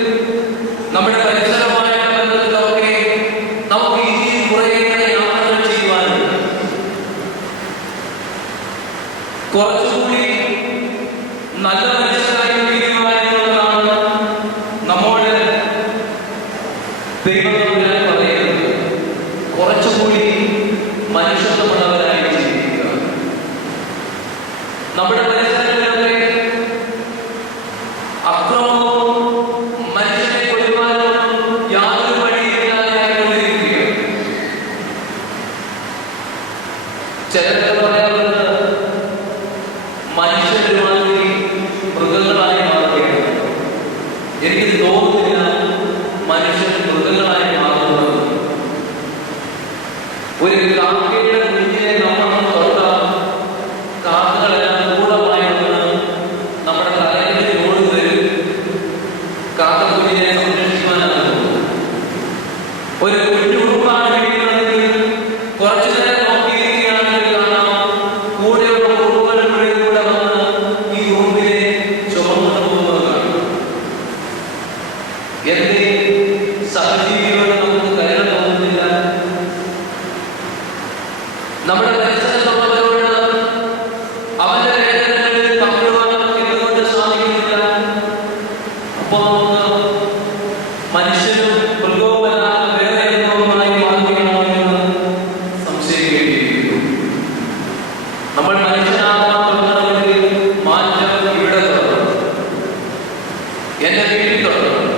നമ്മുടെ പരിസരമായ ബന്ധത്തിലൊക്കെ നമുക്ക് ഇനിയും കുറേയേറെ യാത്രകൾ ചെയ്യുവാനുണ്ട്. കുറച്ചുകൂടി നല്ല മനുഷ്യരായി തീരുക എന്നുള്ളതാണ് നമ്മോട് ദൈവം പറയുന്നത്. കുറച്ചുകൂടി മനുഷ്യത്വമുള്ളവരായി ജീവിക്കുക. നമ്മുടെ പരിസരങ്ങളിലൊക്കെ അക്രമവും മനുഷ്യനെ കൊല്ലുവാനും യാതൊരു വഴിയില്ലാതെയായിക്കൊണ്ടിരിക്കുക. ചിലർ പറയാറുണ്ട്, മനുഷ്യരുമായി മൃഗങ്ങളായി മാറുകയാണ്. എനിക്ക് തോന്നുന്നില്ല മനുഷ്യൻ മൃഗങ്ങളായി മാറുന്നത്. ഒരു കാക്കയുടെ കുഞ്ഞിനെ നമ്മൾ തൊട്ടാൽ കാക്കകളെല്ലാം കൂടമായി വന്ന് നമ്മുടെ തലയിൽ ഓടി വരും. കാക്കക്കുഞ്ഞിനെ സംരക്ഷിക്കുവാനാണ്. ഒരു കുഞ്ഞു ഉറുപ്പാണ് വീട്ടിലുണ്ടെങ്കിൽ കുറച്ചു നേരം നോക്കിയിരിക്കുകയാണെങ്കിൽ കാണാം, കൂടെയുള്ള ഉറുപ്പുകളിലൂടെ വന്ന് ഈ ഉറുമ്പിനെ ചുമന്നു പോകുന്നത് കാണാം. എന്തേ സഹജീവികളോട് നമുക്ക് കരുണ തോന്നുന്നില്ല? നമ്മുടെ പരിസരത്തുള്ളവരോട് അവന്റെ വേദനകളിൽ പങ്കിടുവാൻ നമുക്ക് എന്തുകൊണ്ട് സാധിക്കുന്നില്ല? അപ്പോൾ നമുക്ക് മനുഷ്യനും മൃഗവുമെല്ലാം വേറെ എന്തോമായി മാറുകയാണെന്ന് സംശയിക്കേണ്ടിയിരിക്കുന്നു. നമ്മൾ മനുഷ്യനാകാൻ തുടങ്ങണമെങ്കിൽ മാറ്റം ഇവിടെ തുടങ്ങണം. എന്റെ വീട്ടിൽ തുടങ്ങണം,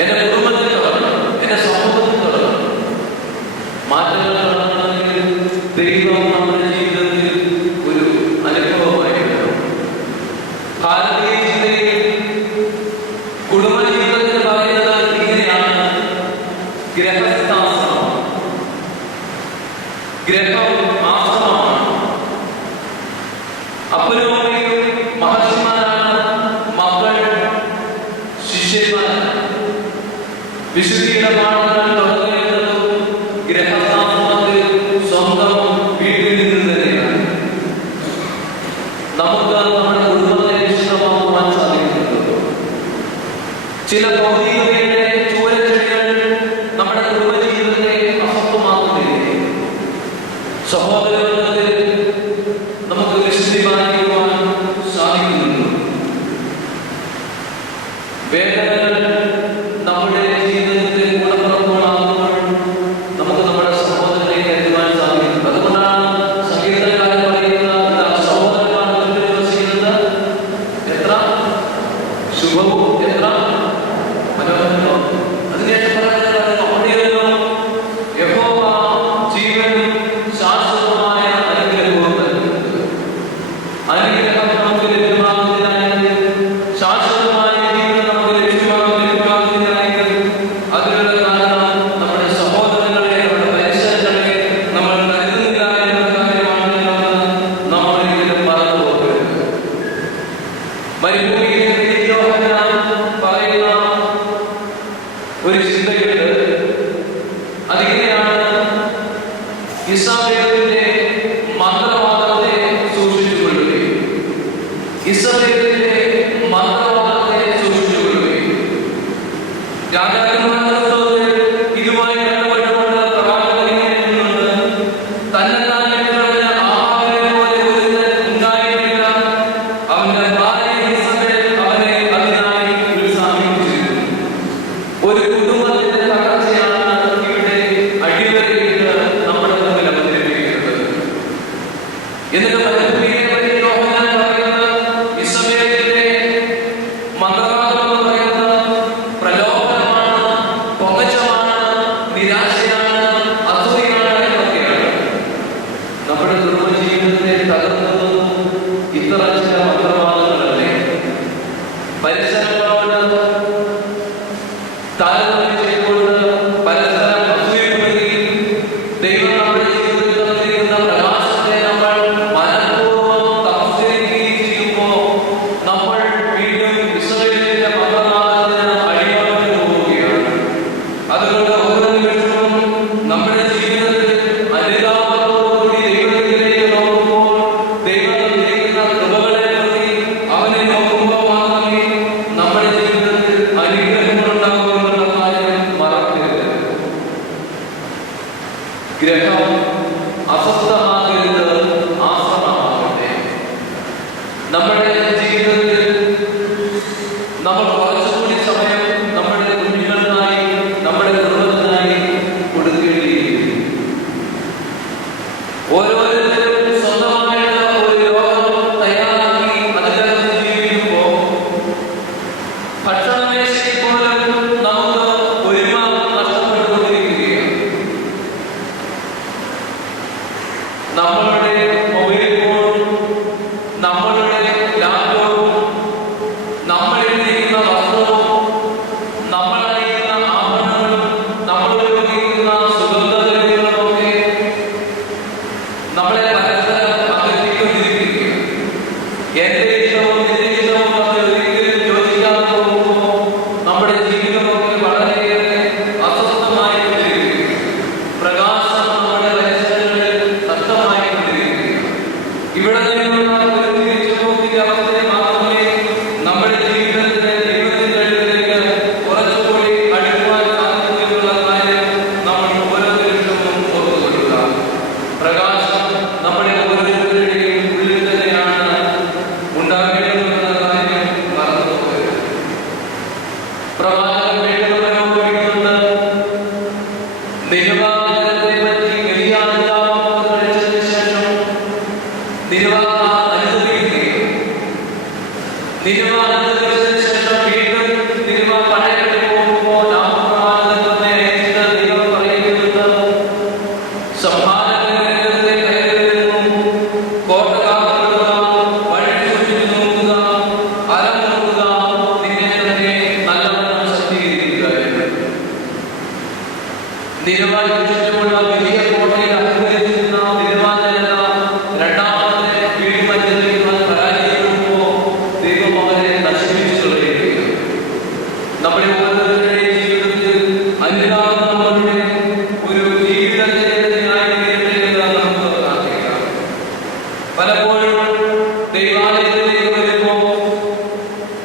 എന്റെ കുടുംബത്തിൽ തുടങ്ങണം, എന്റെ സമൂഹത്തിൽ തുടങ്ങണം. മാറ്റങ്ങൾ തുടങ്ങണമെങ്കിൽ ദൈവം നമ്മുടെ ജീവിതത്തിൽ ഒരു അനുഭവമായിരുന്നു. ഭാരതീയ ചിന്തയിൽ കുടുംബജീവിതത്തിൽ പറയുന്നത് ഇങ്ങനെയാണ്: ഗ്രഹസ്ഥാശ്രമം. ഗ്രഹം ആശ്രമമാണ്. അപ്പനും അമ്മയും മഹർഷിമാരാണ്, മക്കൾ ശിഷ്യന്മാരാണ്. വിശുദ്ധിയുടെ പാഠങ്ങൾ തുടങ്ങുന്നതും ഗ്രഹസ്ഥാശ്രമത്തിൽ സ്വന്തം വീട്ടിൽ നിന്ന് തന്നെയാണ്. നമുക്ക് നമ്മുടെ കുടുംബത്തെ വിശുദ്ധമാക്കുവാൻ സാധിക്കുന്നുണ്ടോ? ചില ഭൗതികതയുടെ ചൂരച്ചെടികൾ നമ്മുടെ കുടുംബജീവിതത്തെ അസ്വസ്ഥമാക്കുന്നില്ലേ? സഹോദരങ്ങളിൽ നമുക്ക് വിശുദ്ധി ഇസ്രായേലിലെ മന്ത്രവാദത്തെ സൂക്ഷിച്ചുകൊള്ളുകയും രാജാക്കന്മാരുടെ ഇതുമായി ബന്ധപ്പെട്ടുകൊണ്ട് പ്രവാചകനെ നിന്നുകൊണ്ട് തന്നെത്താൻ വിട്ടുകളഞ്ഞ ആഹാബിനെ പോലെ ഒരുത്തൻ ഉണ്ടായിട്ടില്ല. അവന്റെ ഭാര്യ ഇസബേൽ അവനെ അതിനായി ഉത്സാഹിപ്പിച്ചിരുന്നു. ഒരു കുടുംബത്തിന്റെ തകർച്ചയാണ് ഇവിടെ അടിവരയിട്ട് നമ്മുടെ മുമ്പിൽ അവതരിപ്പിക്കുന്നത്. എന്നിട്ട് ഗ്രഹം അസ്വസ്ഥമാകരുത്, ആശ്രമമാകട്ടെ. നമ്മുടെ ജീവിതത്തിൽ നമ്മൾ കുറച്ചുകൂടി സമയം നമ്മുടെ കുഞ്ഞുങ്ങൾക്കായി, നമ്മുടെ കുടുംബത്തിനായി കൊടുക്കേണ്ടിയിരിക്കുന്നു. ഓരോരുത്തരും സ്വന്തമായിട്ട് ഒരു ലോകം തയ്യാറാക്കി അതിനകത്ത് ജീവിക്കുമ്പോൾ ഭക്ഷണമേശയിൽ പോലും നമുക്ക് ഒരുമ നഷ്ടപ്പെട്ടുകൊണ്ടിരിക്കുകയാണ്. നമ്മളുടെ മൊബൈൽ ഫോൺ, നമ്മളുടെ ലാപ്ടോപ്പ്, നമ്മളിരിക്കുന്ന വസ്ത്രവും, നമ്മളണിയുന്ന ആഭരണങ്ങളും, നമ്മൾ ഉപയോഗിക്കുന്ന സുഗന്ധദ്രവ്യങ്ങളുമൊക്കെ നമ്മളെ പരസ്പരം അകറ്റിക്കൊണ്ടിരിക്കുകയാണ്. എന്റെ ഇഷ്ടവും നിന്റെ ഇഷ്ടവും ഒക്കെ ഒരിക്കലും യോജിക്കാതെ പോകുമ്പോൾ നമ്മുടെ ജീവിതമൊക്കെ വളരെയേറെ അസ്വസ്ഥമായിക്കൊണ്ടിരിക്കുകയാണ്. പ്രകാശം നമ്മുടെ പരിസരങ്ങളിൽ നഷ്ടമായിക്കൊണ്ടിരിക്കുകയാണ്. ഇവിടെ നിന്നുള്ള ഒരു തിരിച്ചുപോക്കിന്റെ അവസ്ഥയെ മാത്രമേ നമ്മുടെ ജീവിതത്തിലെ ദൈവത്തിന്റെ അടുത്തേക്ക് കുറച്ചുകൂടി അടുക്കുവാൻ സാധിക്കുമെന്നുള്ള കാര്യം നമ്മൾ ഓരോരുത്തരും ഓർത്തുകൊള്ളുക. പ്രകാശം നമ്മുടെ ഓരോരുത്തരുടെയും ഉള്ളിൽ തന്നെയാണ് ഉണ്ടാകേണ്ടതെന്ന കാര്യം മറന്നുപോകരുത്. പ്രവാചകൻ വീണ്ടും പ്രയോഗിക്കുന്നുണ്ട്, നിരുപാധികത്തെ പറ്റി ഗലിയാദിതാവ് കഴിച്ചതിന് ശേഷം നിരുവാ അനുഭവിക്കുകയും നിരുവാ അനുഭവിച്ചതിന് ശേഷം വീണ്ടും നിരുവാ പഴയപടി പോകുമ്പോൾ നാമപ്രവാചകൻ തന്നെ അയച്ചിട്ട് ദൈവം പറയുന്നുണ്ട്, സംഹാരഗൃഹത്തെ കയറി വരുന്നു, കോട്ട കാത്തുകൊള്ളുക, വഴി സൂക്ഷിച്ചു നോക്കുക, അരം നോക്കുക, നിന്നെ തന്നെ നല്ലവണ്ണം ശക്തീകരിക്കുക എന്ന്. നിരുവായ്ക്ക് ചുറ്റുമുള്ള വലിയ കോട്ടയിൽ അഹങ്കരിച്ചിരുന്ന നിരുവാ ജനത രണ്ടാമത്തെ വീടുമഞ്ചലിക്കുവാൻ പരാജയപ്പെടുമ്പോൾ ദൈവം അവരെ നശിപ്പിച്ചു കളയുകയാണ്. നമ്മുടെ ഓരോരുത്തരുടെയും ജീവിതത്തിൽ അനുരാഗങ്ങളുടെ ഒരു ജീവിതചര്യതയായി തീരട്ടെ എന്ന് നമുക്ക് പ്രാർത്ഥിക്കാം. പലപ്പോഴും ദൈവാലയത്തിലേക്ക് വരുമ്പോൾ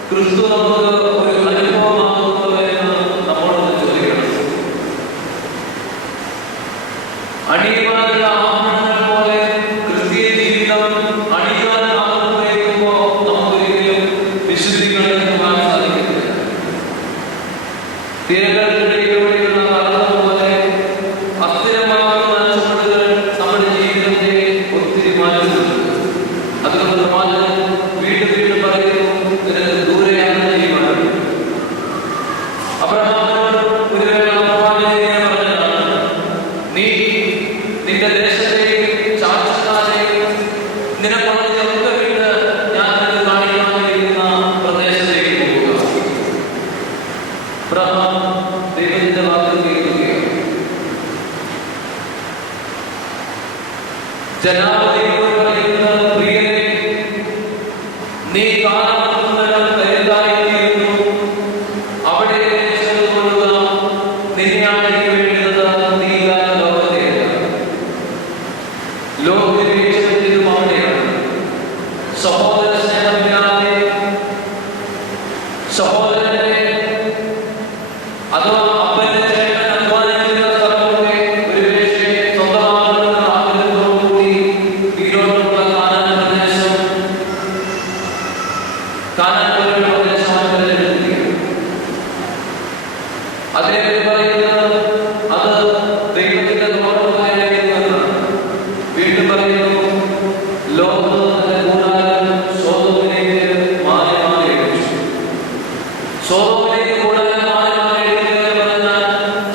ക്രിസ്തു നമുക്ക് ഒരു അനുഭവമാകുന്നു എന്ന് നമ്മളോട് ചോദിക്കണം. അണിയുവാനുള്ള ആഭരണങ്ങൾ പോലെ ക്രിസ്തീയ ജീവിതം അണിയുവാനാകുന്നു കേൾക്കുമ്പോൾ നമുക്കൊരിക്കലും വിശുദ്ധി കണ്ടെത്തുവാൻ സാധിക്കുന്നില്ല. തിരകൾക്കിടയിലൂടെയുള്ള നടത്തം പോലെ അസ്ഥിരമാകുന്ന ചുവടുകൾ നമ്മുടെ ജീവിതത്തെ ഒത്തിരി മാറ്റുന്നുണ്ട്. അതുകൊണ്ട് പ്രവാചകൻ വീണ്ടും വീണ്ടും പറയുന്നു, നിനക്ക് ദൂരെയാണ് ചെയ്യുവാൻ. അബ്രഹാമിനോട് ഒരു വേള പ്രവാചകൻ ഇങ്ങനെ പറഞ്ഞതാണ്, നീ നിന്റെ ദേശത്തെയും ചാർച്ചക്കാരെയും നിനക്കുള്ളതൊക്കെ വിട്ട് ഞാൻ നിനക്ക് കാണിക്കാനിരിക്കുന്ന പ്രദേശത്തേക്ക് പോവുക. അബ്രഹാം ദൈവത്തിന്റെ വാക്ക് കേൾക്കുകയാണ്. ജനാവലിയോട് പറയുന്ന, പ്രിയനെ, നീ കാണുന്നവരം കരുതായിരിക്കുന്നു, അവിടെ ചേർന്നുകൊള്ളുക, നിന്നെയാണ് എനിക്ക് വേണ്ടുന്നത്, നീയായ ലോകത്തെയല്ല. ലോകത്തെ വീഴ്ച അവിടെയാണ്. സഹോദര സ്നേഹമില്ലാതെ സഹോദരനെ അഥവാ അപ്പന്റെ ചേട്ടൻ അധ്വാനിക്കുന്ന സ്ഥലമൊക്കെ ഒരുപക്ഷേ സ്വന്തമാകുന്ന ആഗ്രഹത്തോടുകൂടി വീടോട്ടുള്ള കാനാൻ പ്രദേശം അതിനെ പറയുന്നത് അത് ദൈവത്തിന്റെ നോട്ടമായിരുന്നു. വീണ്ടും പറയുന്നു, ലോകത്തിന്റെ കൂടാരം സോദോമിലേക്ക് മാറി എത്തിച്ചു. സോദോമിലേക്ക് കൂടാരം മാറി പറഞ്ഞാൽ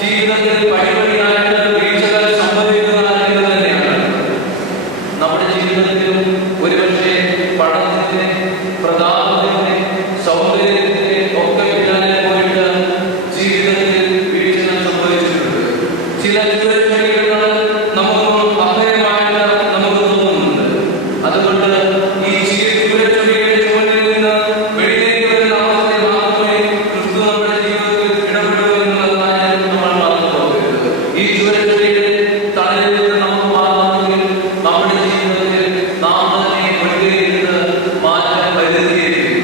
ജീവിതത്തിൽ പടിപടിയായിട്ട് വീഴ്ചകൾ സംഭവിക്കുക എന്ന് തന്നെയാണ്. നമ്മുടെ ജീവിതത്തിലും ഒരുപക്ഷെ പഠനത്തിന്റെ പ്രതാപത്തിന്റെ സൗന്ദര്യത്തിന്റെ ഒക്കെ പിന്നാലെ പോയിട്ട് ജീവിതത്തിൽ വീഴ്ചകൾ സംഭവിച്ചിട്ടുണ്ട്. ചില ചുവടുകൾ നമുക്ക് അഭയമായിട്ട് നമുക്ക് തോന്നുന്നുണ്ട്. അതുകൊണ്ട് ഈ ചുവടുകളുടെ ചുവടിൽ നിന്ന് വെളിയിലേക്ക് വരുന്ന അവസ്ഥയെ മാത്രമേ ക്രിസ്തു നമ്മുടെ ജീവിതത്തിൽ ഇടപെടൂ എന്നുള്ള കാര്യം നമ്മൾ മറന്നു പോകരുത്. ഈ ചുവടുകളുടെ തലയിൽ നിന്ന് നമുക്ക് മാറണമെങ്കിൽ നമ്മുടെ ജീവിതത്തിൽ നാം തന്നെ വെളിയിലിരുന്ന് മാറ്റം വരുത്തിയിരിക്കും.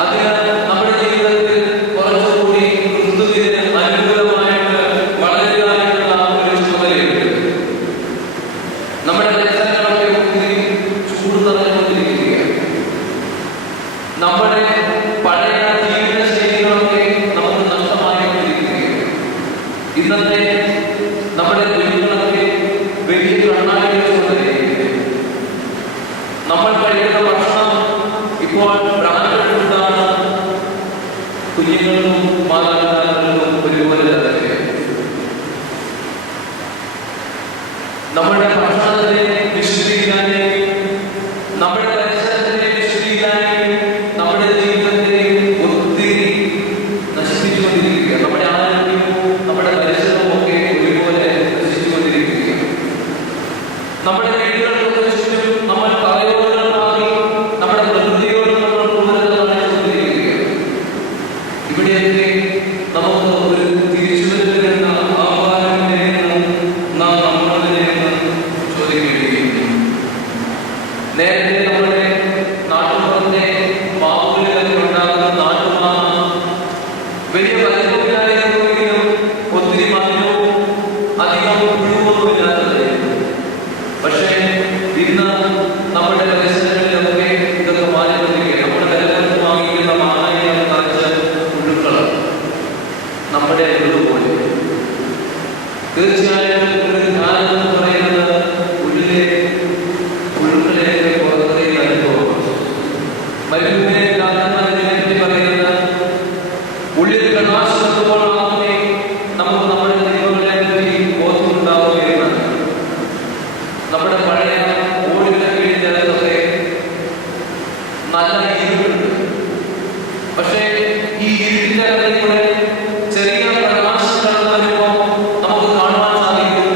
അതിന് നമ്മുടെ ജീവിതത്തിൽ കുറച്ചുകൂടി ക്രിസ്തുവിന് അനുകൂലമായിട്ട് വളരുവാനുള്ള ഒരു ചുമതലയുണ്ട്. നമ്മുടെ പരിസരങ്ങളൊക്കെ ഒത്തിരി ചൂട് നിറഞ്ഞുകൊണ്ടിരിക്കുകയാണ്. നമ്മുടെ പഴയ ജീവിത ശൈലികളൊക്കെ നമുക്ക് നഷ്ടമായിക്കൊണ്ടിരിക്കുകയാണ്. ഇന്നത്തെ നമ്മുടെ കുഞ്ഞുങ്ങളൊക്കെ വലിയ കണ്ണാടികൊണ്ടിരിക്കുകയാണ്. നമ്മൾ കഴിക്കുന്ന ഭക്ഷണം ഇപ്പോൾ ബ്രാൻഡഡ് ഫുഡാണ്. കുഞ്ഞുങ്ങൾക്കും മാതാപിതാക്കൾക്കും ഒരുപോലെ തന്നെ നമ്മുടെ ഭക്ഷണത്തെ വിശുദ്ധീകരിക്കാനും നമ്മുടെ പരിസരത്തെ വിശുദ്ധീകരിക്കാനും നമ്മുടെ ജീവിതത്തെ ഒത്തിരി നശിപ്പിച്ചുകൊണ്ടിരിക്കുക. നമ്മുടെ ആരോഗ്യവും നമ്മുടെ പരിസരവും ഒക്കെ ഒരുപോലെ നശിച്ചുകൊണ്ടിരിക്കുകയാണ്. നമ്മുടെ വീടുകൾക്ക് ചുറ്റും നമ്മൾ തലയോടുകളായി നമ്മുടെ പ്രകൃതിയോട് നമ്മൾ കൂടുതൽ കാണിച്ചുകൊണ്ടിരിക്കുകയാണ്. ഇവിടെയൊക്കെ നമുക്ക് ഒരു തിരിച്ചുവരവിലെന്ന ആഹ്വാനത്തിലേക്ക് നാം നമ്മളിലേക്ക് ചോദിക്കുകയാണ്. നേരത്തെ നമ്മുടെ നാട്ടുപുറത്തെ മാവുകളിലൊക്കെ ഉണ്ടാകുന്ന നാട്ടുമാങ്ങ വലിയ വലിപ്പമില്ലായിരുന്നുവെങ്കിലും ഒത്തിരി മധുരവും അധികം പുഴുവൊന്നുമില്ലാത്തതായിരുന്നു. പക്ഷേ ഇന്ന് നമ്മുടെ പരിസരങ്ങളിലൊക്കെ ഇതൊക്കെ മാറിക്കൊണ്ടിരിക്കുകയാണ്. നമ്മുടെ വിലപ്പുറത്ത് വാങ്ങിക്കുന്ന മാങ്ങയെ നിറച്ച് പുഴുക്കളാണ് നമ്മുടെ ഉള്ളുപോലെ. തീർച്ചയായും ഒരു ജ്ഞാനം എന്ന് പറയുന്നത് ഉള്ളിലെ പുഴുക്കളെയൊക്കെ പുറത്തേക്ക് അനുഭവമാണ്. മരുന്നിനെ പറ്റി പറയുന്നത് ഉള്ളിൽ പ്രകാശിക്കുമ്പോൾ മാത്രമേ നമുക്ക് നമ്മുടെ ദൈവങ്ങളെ പറ്റി ബോധമുണ്ടാവുകയാണ്. നമ്മുടെ പഴയ ഓടുകളെ വീടിനകത്തൊക്കെ നല്ല ഇരുട്ടുണ്ട്. പക്ഷേ ഈ ഇരുട്ടിന്റെ അകത്തൂടെ ചെറിയ പ്രകാശം കടന്നു വരുമ്പോൾ നമുക്ക് കാണുവാൻ സാധിക്കും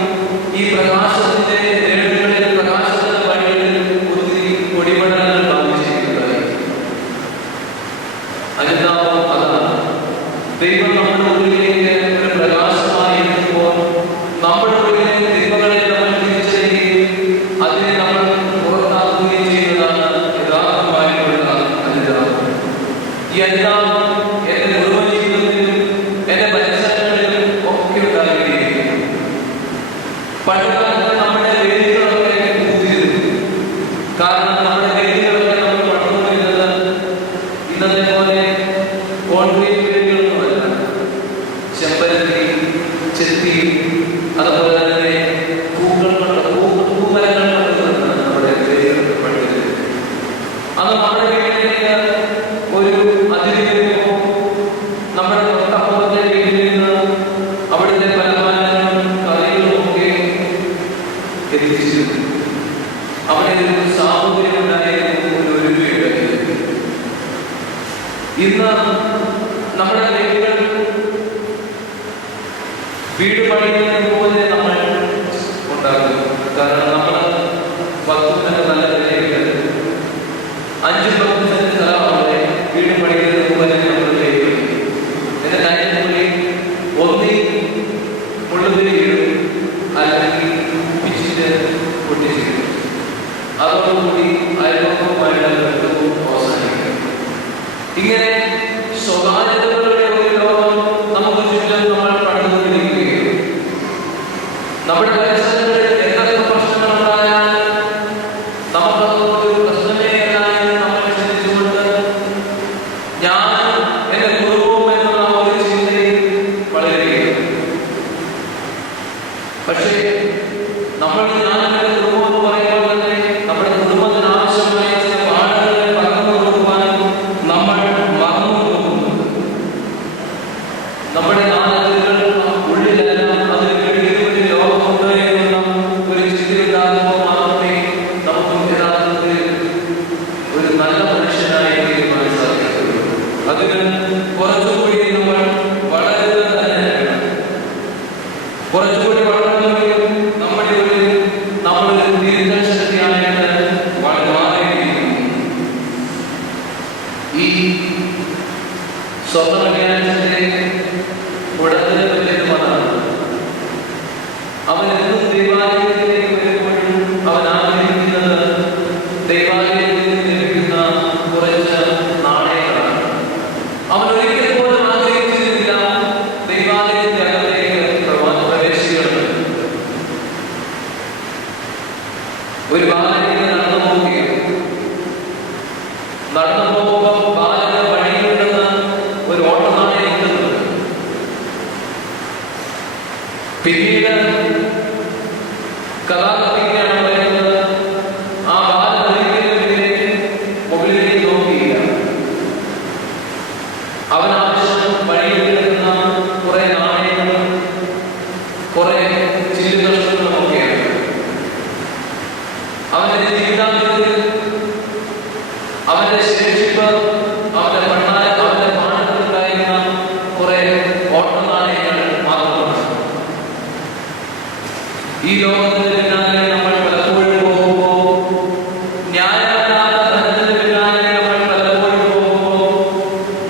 ഈ പ്രകാശത്തിന്റെ നേടുകളിൽ പ്രകാശത്തിന്റെ വഴികളിൽ ഒത്തിരി പൊടിപടലങ്ങൾ ബാധിച്ചിരിക്കുന്നത്. അനുതാപം അതാണ്. ദൈവം നമ്മുടെ ഉള്ളിലേക്ക് ഒരു പ്രകാശമായി എത്തുമ്പോൾ നമ്മുടെ ഉള്ളിലെ തിന്മകളെ നമ്മൾ തിരിച്ചറിയുകയും അതിനെ നമ്മൾ പുറത്താക്കുകയും ചെയ്യുന്നതാണ് യഥാർത്ഥമായിട്ടുള്ള അനുതാപം. ഈ അനുതാപം എന്റെ മുഴുവൻ ജീവിതത്തിലും എന്റെ പരിസരങ്ങളിലും ഒക്കെ ഉണ്ടായിരിക്കും. പണ്ടുകാലത്ത് നമ്മുടെ വേദികളൊക്കെ ഊതിയിരുന്നു. കാരണം നമ്മുടെ വേദികളൊക്കെ നമ്മൾ പണ്ടുകൊണ്ടിരുന്നത് ഇന്നത്തെ പോലെ കോൺക്രീറ്റ് വേദികളൊന്നുമല്ല. ചെമ്പരത്തി, ചെത്തി, അതുപോലെ തന്നെ പൂമരങ്ങൾ കൊണ്ടുവരുന്നത് നമ്മുടെ വേദികൾ പണ്ടുവരുന്നത്. അന്ന് നമ്മുടെ വീട്ടിലേക്ക് ഒരു അതിഥി വരുമ്പോൾ നമ്മുടെ തൊട്ടപ്പുറത്തെ വീട്ടിൽ നിന്ന് അവിടുത്തെ പലഹാരങ്ങളും കറികളും ഒക്കെ എത്തിച്ചിരുന്നു. അവിടെ ഒരു സാഹചര്യം ഉണ്ടായിരുന്നു, ഒരു ഒരുമയുണ്ടായിരുന്നു. ഇന്ന് നമ്മുടെ വീടുകൾ വീട് പണിയുന്നത് പോലെ നമ്മൾ ഉണ്ടാകുന്നു. കാരണം നമ്മൾ 10 സെന്റ് നല്ല വിലയില്ല, 5-10 സെന്റ് സ്ഥലമാവട്ടെ വീട് പണിയുന്നത് പോലെ നമ്മൾ ചെയ്യും. എന്റെ കാര്യത്തിൽ ഒന്നി ഉള്ളതിൽ വീടും അല്ലെങ്കിൽ പിച്ചിട്ട് പൊട്ടിച്ചിടും. അതോടുകൂടി അയൽപക്കവുമായിട്ടുള്ള ബന്ധവും അവസാനിക്കും. ഇങ്ങനെ സ്വഭാവ നല്ല മനുഷ്യനായി തീരുവാൻ സാധിക്കുകയുള്ളൂ. അതിന് കുറച്ചുകൂടി നമ്മൾ വളരുക തന്നെ വേണം. കുറച്ചുകൂടി വളരണമെങ്കിൽ നമ്മുടെ ഉള്ളിൽ നമ്മളൊരു തിരുത്തൽ ശക്തിയായിട്ട് വളരാനിരിക്കുന്നു. ഈ സ്വപ്നജ്ഞാനത്തിന്റെ ഉടനെ വരുന്നതാണ്. അവൻ എന്നും ദൈവാലയത്തിലേക്ക് വരുമ്പോഴും അവൻ ആഗ്രഹിക്കുന്നത് ദൈവാലയത്തിൽ നിന്ന് ലഭിക്കുന്ന കുറച്ച് നാണയങ്ങളാണ്. അവൻ ഒരിക്കൽ പോലും ആഗ്രഹിച്ചിരുന്നില്ല ദൈവാലയത്തിന്റെ അകത്തേക്ക് പ്രവേശിക്കുന്നത്. ഒരു ബാലനെ നടന്നു പോവുകയാണ്. നടന്നു പോകുമ്പോൾ ബാലന് വഴിയിലുണ്ടെന്ന് ഒരു ഓട്ടനാണയം കിട്ടുന്നുണ്ട്. പിന്നീട് കഥാകൃത്തിക്കാണ് പറയുന്നത്, ആ ബാലൻ ഒരിക്കലും മുകളിലേക്ക് നോക്കിയില്ല. അവൻ ആവശ്യം വഴിയിൽ കിടക്കുന്ന കുറെ നാണയങ്ങളും കുറെ ചില്ലുകഷ്ണങ്ങളും ഒക്കെയാണ്. അവന്റെ ജീവിതാന്തത്തിൽ അവന്റെ ശേഷിപ്പ്, അവന്റെ പാഠത്തിലുണ്ടായിരുന്ന കുറെ ഓട്ടനാണയങ്ങൾ മാത്രമാണ്. ഈ ലോകത്തിന്റെ പിന്നാലെ നമ്മൾ പലപ്പോഴും പോകുമ്പോൾ, ന്യായമല്ലാത്ത ധനത്തിന്റെ പിന്നാലെ നമ്മൾ പലപ്പോഴും പോകുമ്പോൾ,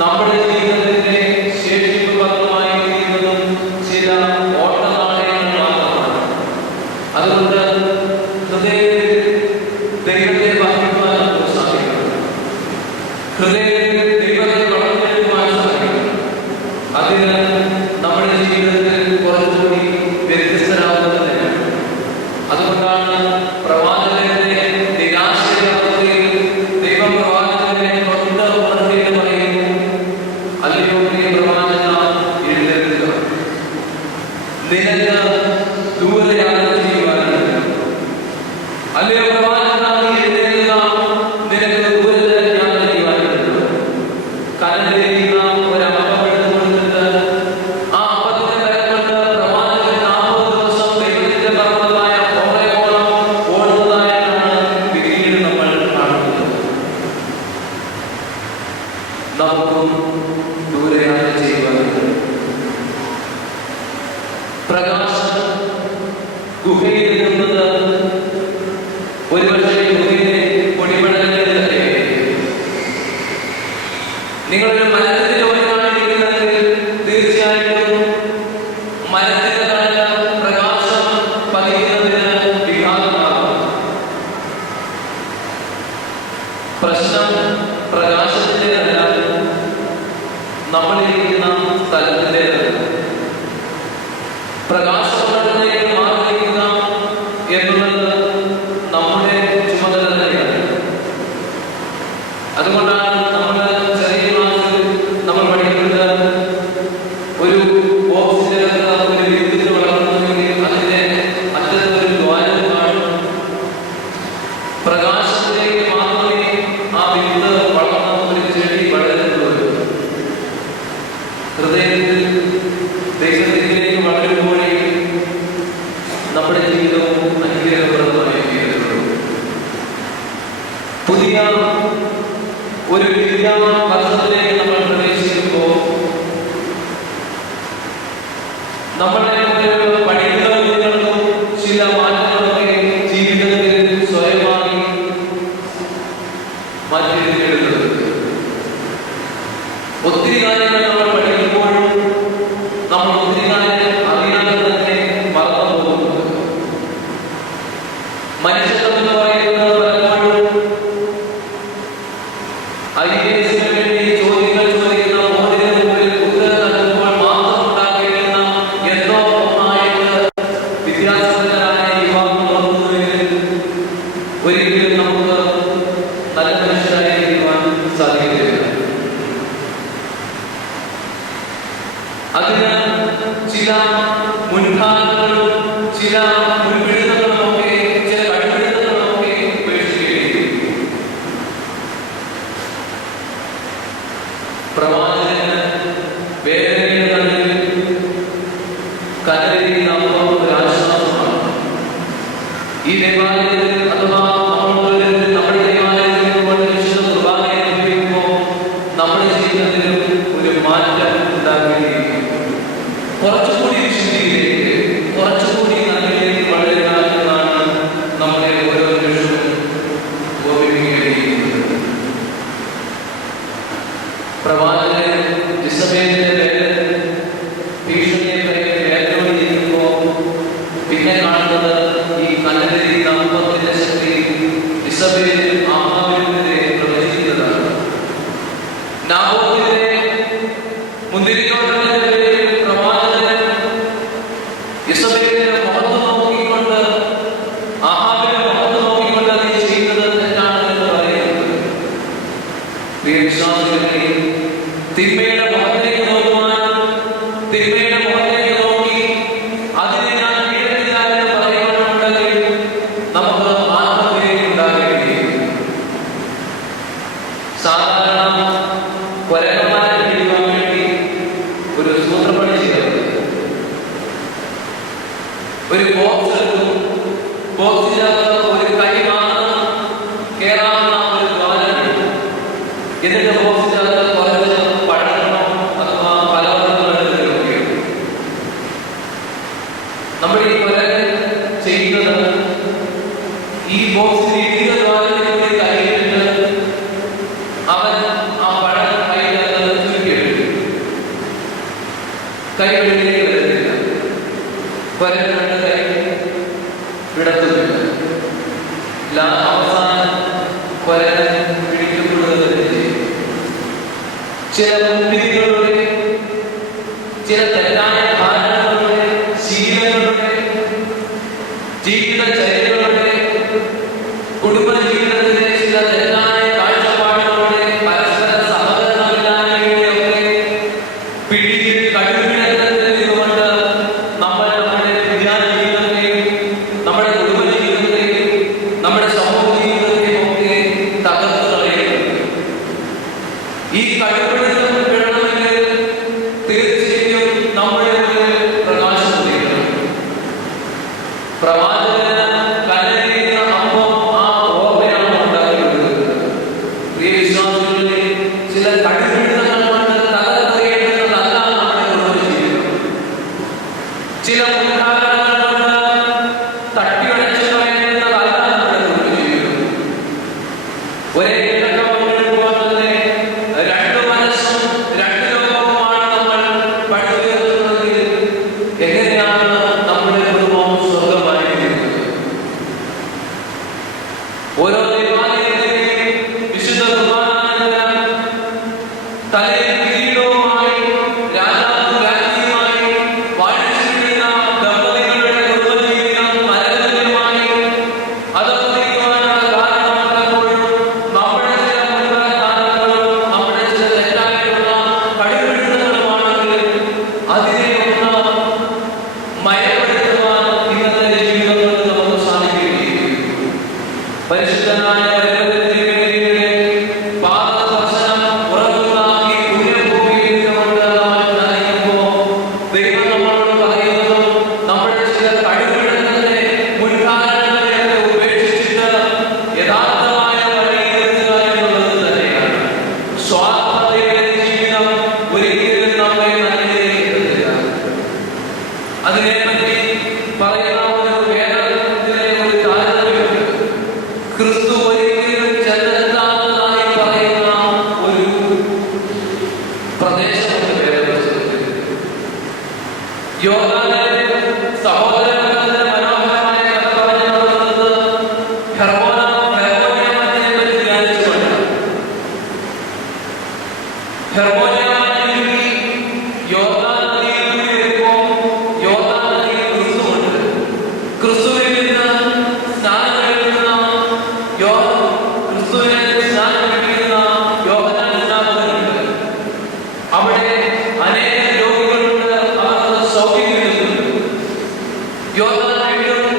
നമ്മുടെ ജീവിതത്തിന്റെ ശേഷിപ്പ് പത്രമായി തീരുന്നതും ചില ഓട്ടനാണയങ്ങൾ മാത്രമാണ്. അതുകൊണ്ട് ഹൃദയത്തിൽ ദൈവത്തെ വഹിക്കുവാൻ സാധിക്കണം. ഹൃദയത്തിൽ ദൈവത്തെ വളർത്തിയെടുക്കുവാൻ സാധിക്കണം. അതിന് നമ്മുടെ ജീവിതത്തിൽ കുറച്ചുകൂടി വ്യത്യസ്തരാകുന്നത്. അതുകൊണ്ടാണ് പ്രവാചകന്റെ നിരാശയുടെ അവസ്ഥയിൽ ദൈവം പ്രവാചകനെ തൊട്ട് ഉണർത്തിയിട്ട് പറയുന്നു, അല്ലയോ പ്രിയ പ്രവാചക, എഴുന്നേൽക്കുക, നിനക്ക് ദൂരെ യാത്ര ചെയ്യുവാനുണ്ട്. അല്ലയോ പ്രവാചക, എഴുന്നേൽക്കുക, നിനക്ക് ദൂരെ യാത്ര ചെയ്യുവാനുണ്ട്. കനലിരിക്കുന്ന ഒരു അപ്പം എടുത്തു കൊടുത്തിട്ട് ആ അപ്പത്തിന്റെ കരകൊണ്ട് പ്രവാചകൻ 40 ദിവസം ദൈവത്തിന്റെ പർവ്വതമായ ഹോറേബോളം ഓടുന്നതായിട്ടാണ് പിന്നീട് നമ്മൾ കാണുന്നത്. നമുക്കും ദൂരെ യാത്ര ചെയ്യുവാനുണ്ട്. പ്രകാശം ഗുഹയിൽ നിന്നത് ഒരുപക്ഷെ ഗുഹയിലെ പൊടിപടലങ്ങളിൽ തന്നെയായിരിക്കും. നിങ്ങളൊരു മരത്തിന്റെ ചോരനായിരിക്കുന്നെങ്കിൽ തീർച്ചയായിട്ടും മരത്തിന്റെ തണല് പ്രകാശം പതിക്കുന്നതിന് വിഘാതമാകും. പ്രശ്നം പ്രകാശത്തിൻ്റെതല്ല, നമ്മളിരിക്കുന്ന സ്ഥലത്തിൻ്റെതല്ല. പ്രകാശത്തിലേക്ക് മാറിയിരിക്കുക എന്നുള്ളത് നമ്മുടെ ചുമതല തന്നെയാണ്. അതുകൊണ്ടാണ് നമ്മൾ ചെറിയ ക്ലാസ്സിൽ നമ്മൾ പഠിക്കുന്നത്, ഒരു ബോക്സിനകത്ത് ഒരു വിത്ത് വളർത്തുന്നെങ്കിൽ അതിന്റെ അത്തരത്തിലൊരു ദ്വാരം കാണും. പ്രകാശത്തിലേക്ക് മാത്രമേ ആ വിത്ത് വളർന്ന ഒരു ചെടി വളരുന്നുള്ളൂ. ഹൃദയത്തിൽ ദൈവത്തിലേക്ക് വളരുമ്പോഴേ നമ്മുടെ ജീവിതവും അനുഗ്രഹപ്രദമായി തീരുന്നുള്ളൂ. പുതിയ ഒരു വിദ്യാഭ്യാസത്തിലേക്ക് നമ്മൾ പ്രവേശിക്കുമ്പോൾ നമ്മുടെ പഠിക്കുന്ന കുട്ടികൾക്കും ചില മാറ്റങ്ങളൊക്കെ ജീവിതത്തിൽ സ്വയമായി മാറ്റിയെടുക്കേണ്ടതുണ്ട്. ഒത്തിരി കാര്യങ്ങൾ നമ്മൾ പഠിക്കുമ്പോഴും നമ്മൾ ഒത്തിരി കാര്യങ്ങൾ അറിയാതെ തന്നെ മറന്നു പോകുന്നുണ്ട്. മനുഷ്യത്വം എന്ന് പറയുന്നത് പലപ്പോഴും IAS വേണ്ടി ചോദ്യങ്ങൾ ചോദിക്കുന്ന മോദിയുടെ മുമ്പിൽ ഉത്തരം നൽകുമ്പോൾ മാത്രം ഉണ്ടാക്കിയിരുന്ന എന്തോ ഒന്നായിട്ട് വിദ്യാസമ്പന്നരായ യുവാക്കൾ നോക്കുന്നതിൽ ഒരിക്കലും നമുക്ക് നല്ല മനുഷ്യരായിരിക്കുവാൻ സാധിക്കില്ല. അതിന് ചില മുൻധാരണകളും ചില മുൻപിടുത്തങ്ങളുമൊക്കെ ചില കണ്ടുപിടുത്തങ്ങളുമൊക്കെ ഉപേക്ഷിക്കുകയും പ്രവാചകന് വേദനയുടെ നടുവിൽ കനലിരിക്കുന്ന അപ്പം ഒരു ആശ്വാസമാണ്. ഈ ദേവാലയത്തിൽ അഥവാ നമ്മുടെ ദേവാലയത്തിൽ വിശുദ്ധ പ്രിയ വിശ്വാസികളെ, തിന്മയുടെ മുഖത്തേക്ക് നോക്കുവാൻ, തിന്മയുടെ മുഖത്തേക്ക് നോക്കി അതിനെ ഞാൻ കീഴടക്കില്ല എന്ന് പറയുവാനുണ്ടെങ്കിൽ നമുക്ക് ആത്മവിവേകം ഉണ്ടാകേണ്ടിയിരിക്കുന്നു. സാധാരണ കൊരകന്മാരെ പിടിക്കുവാൻ വേണ്ടി ഒരു സൂത്രപ്പണി ചെയ്യുന്നത്, ഒരു ബോക്സ് എടുക്കും, ബോക്സിനകത്ത് ഒരു കൈ മാത്രം കേറാവുന്ന ഒരു ദ്വാരം എടുക്കും. എന്നിട്ട് ബോക്സിനകത്ത് കുറച്ച് പഴങ്ങളോ അഥവാ പലവർഗ്ഗങ്ങൾ എടുക്കുകയും നമ്മുടെ ഈ കൊരകൻ ചെയ്യുന്നത് ഈ ബോക്സിൽ ഇരിക്കുന്ന ദ്വാരത്തിലൂടെ കൈയിട്ടിട്ട് അവൻ ആ പഴം കൈയിലകത്ത് ചുരുക്കിയെടുക്കും. കൈ വെളിയിലേക്ക് വരുന്നില്ല, കൊരകൻ രണ്ട് കൈ വിടത്തുന്നില്ല. അവസാനം കൊരകൻ പിടിക്കപ്പെടുന്നത് ചെയ്യും. ചില മുൻവിധികളുടെ, ചില തെറ്റായ ധാരണകളുടെ, ശീലങ്ങളുടെ, ജീവിതചര്യകളുടെ, കുടുംബജീവിതത്തിലെ ചില തെറ്റായ കാഴ്ചപ്പാടുകളുടെ, പരസ്പര സഹകരണമില്ലായ്മയുടെയൊക്കെ പിടിയിൽ കടുകിടക്കത്തിൽ നിന്നുകൊണ്ട് നമ്മൾ നമ്മുടെ വിദ്യാജീവിതത്തെയും നമ്മുടെ കുടുംബജീവിതത്തെയും നമ്മുടെ സമൂഹ ജീവിതത്തെയും ഒക്കെ തകർത്ത് കളയുന്നുണ്ട്. ഈ കഴിവുകൾ വേണമെങ്കിൽ തീർച്ചയായും നമ്മുടെ പ്രകാശം ചെയ്യണം. പ്രവാചകന് കലരുന്ന അപ്പം ആ ഓർമ്മയാണ് ഉണ്ടാക്കിയിട്ടുള്ളത്. പ്രിയ വിശ്വാസികളിലെ ചില കഴിവുകൾ കൊണ്ട് തകർക്കുകയെന്നതല്ല നമ്മുടെ കുടുംബജീവിതം. ചില മുൻധാരണകൾ കൊണ്ട് തട്ടിയുടച്ചു കളയുന്നതല്ല നമ്മുടെ കുടുംബജീവിതം. ഒരേ രണ്ട് മനസ്സും രണ്ട് ലോകവുമാണ് നമ്മൾ പടുത്തുയർത്തുന്നതെങ്കിൽ എങ്ങനെയാണ് നമ്മുടെ കുടുംബം സ്വർഗമായിരിക്കുന്നത്? ഓരോ ദേവാലയത്തിലെയും വിശുദ്ധ കുർബാനാനന്തരം തലയിൽ കിരീടവുമായി രാജാവും രാജ്ഞിയുമായി വാഴിച്ചിരിക്കുന്ന ദമ്പതികളുടെ കുടുംബജീവിതം നരകതുല്യമായി അധഃപതിക്കുവാനുള്ള കാരണം പലപ്പോഴും നമ്മുടെ ചില മുൻധാരണകളും നമ്മുടെ ചില തെറ്റായിട്ടുള്ള കഴിവുകളുമാണെങ്കിൽ അതിനെ ഒന്ന് മയപ്പെടുത്തുവാൻ ഇന്നത്തെ ജീവിതം കൊണ്ട് നമുക്ക് സാധിക്കുകയില്ല. പരിശുദ്ധനായ തിരുമേനിയുടെ പാദസ്പർശനം ഉറപ്പുണ്ടാക്കി പുണ്യഭൂമിയിൽ നിന്നുകൊണ്ട് നമ്മൾ നനയുമ്പോൾ ദൈവം നമ്മളോട് പറയുന്നത് നമ്മുടെ ചില കഴിവുകളെ മുൻധാരണകളെ ഉപേക്ഷിച്ചിട്ട് യഥാർത്ഥമായ വഴിയിലെത്തുക എന്നുള്ളത് തന്നെയാണ്. സ്വാർത്ഥതയുടെ ജീവിതം ഒരിക്കലും നമ്മെ നന്മയിലെത്തില്ല. അതിനെപ്പറ്റി പറയുന്ന ഒരു വേദത്തിലെ ഒരു താരതമ്യമുണ്ട്. ക്രിസ്തു ഒരിക്കലും ചെന്നെത്താത്തതായി പറയുന്ന ഒരു പ്രദേശമുണ്ട് വേദപുസ്തകത്തിൽ. യോർദാനിലെ സഹോദരങ്ങളുടെ മനോഹരമായ കഥ പറഞ്ഞു തുടങ്ങുന്നത് ഹെർമോനിയ മഞ്ഞിനെപ്പറ്റി ധ്യാനിച്ചുകൊണ്ട്. ഹെർമോനിയ മഞ്ഞിൽ യോർദാൻ നദിയിൽ കൂടി വരുമ്പോൾ യോർദാൻ നദിയിൽ ക്രിസ്തുവുണ്ട്. ക്രിസ്തുവിൽ നിന്ന് സ്നാനം കഴിക്കുന്ന ക്രിസ്തുവിനെ സ്നാനം കഴിക്കുന്ന യോഹന്നാൻ സ്നാപകനുണ്ട്. അവിടെ അനേക രോഗികളുണ്ട്, അവർക്ക് സൗഖ്യം കിട്ടുന്നുണ്ട്. യോഹന്നാൻ വീണ്ടും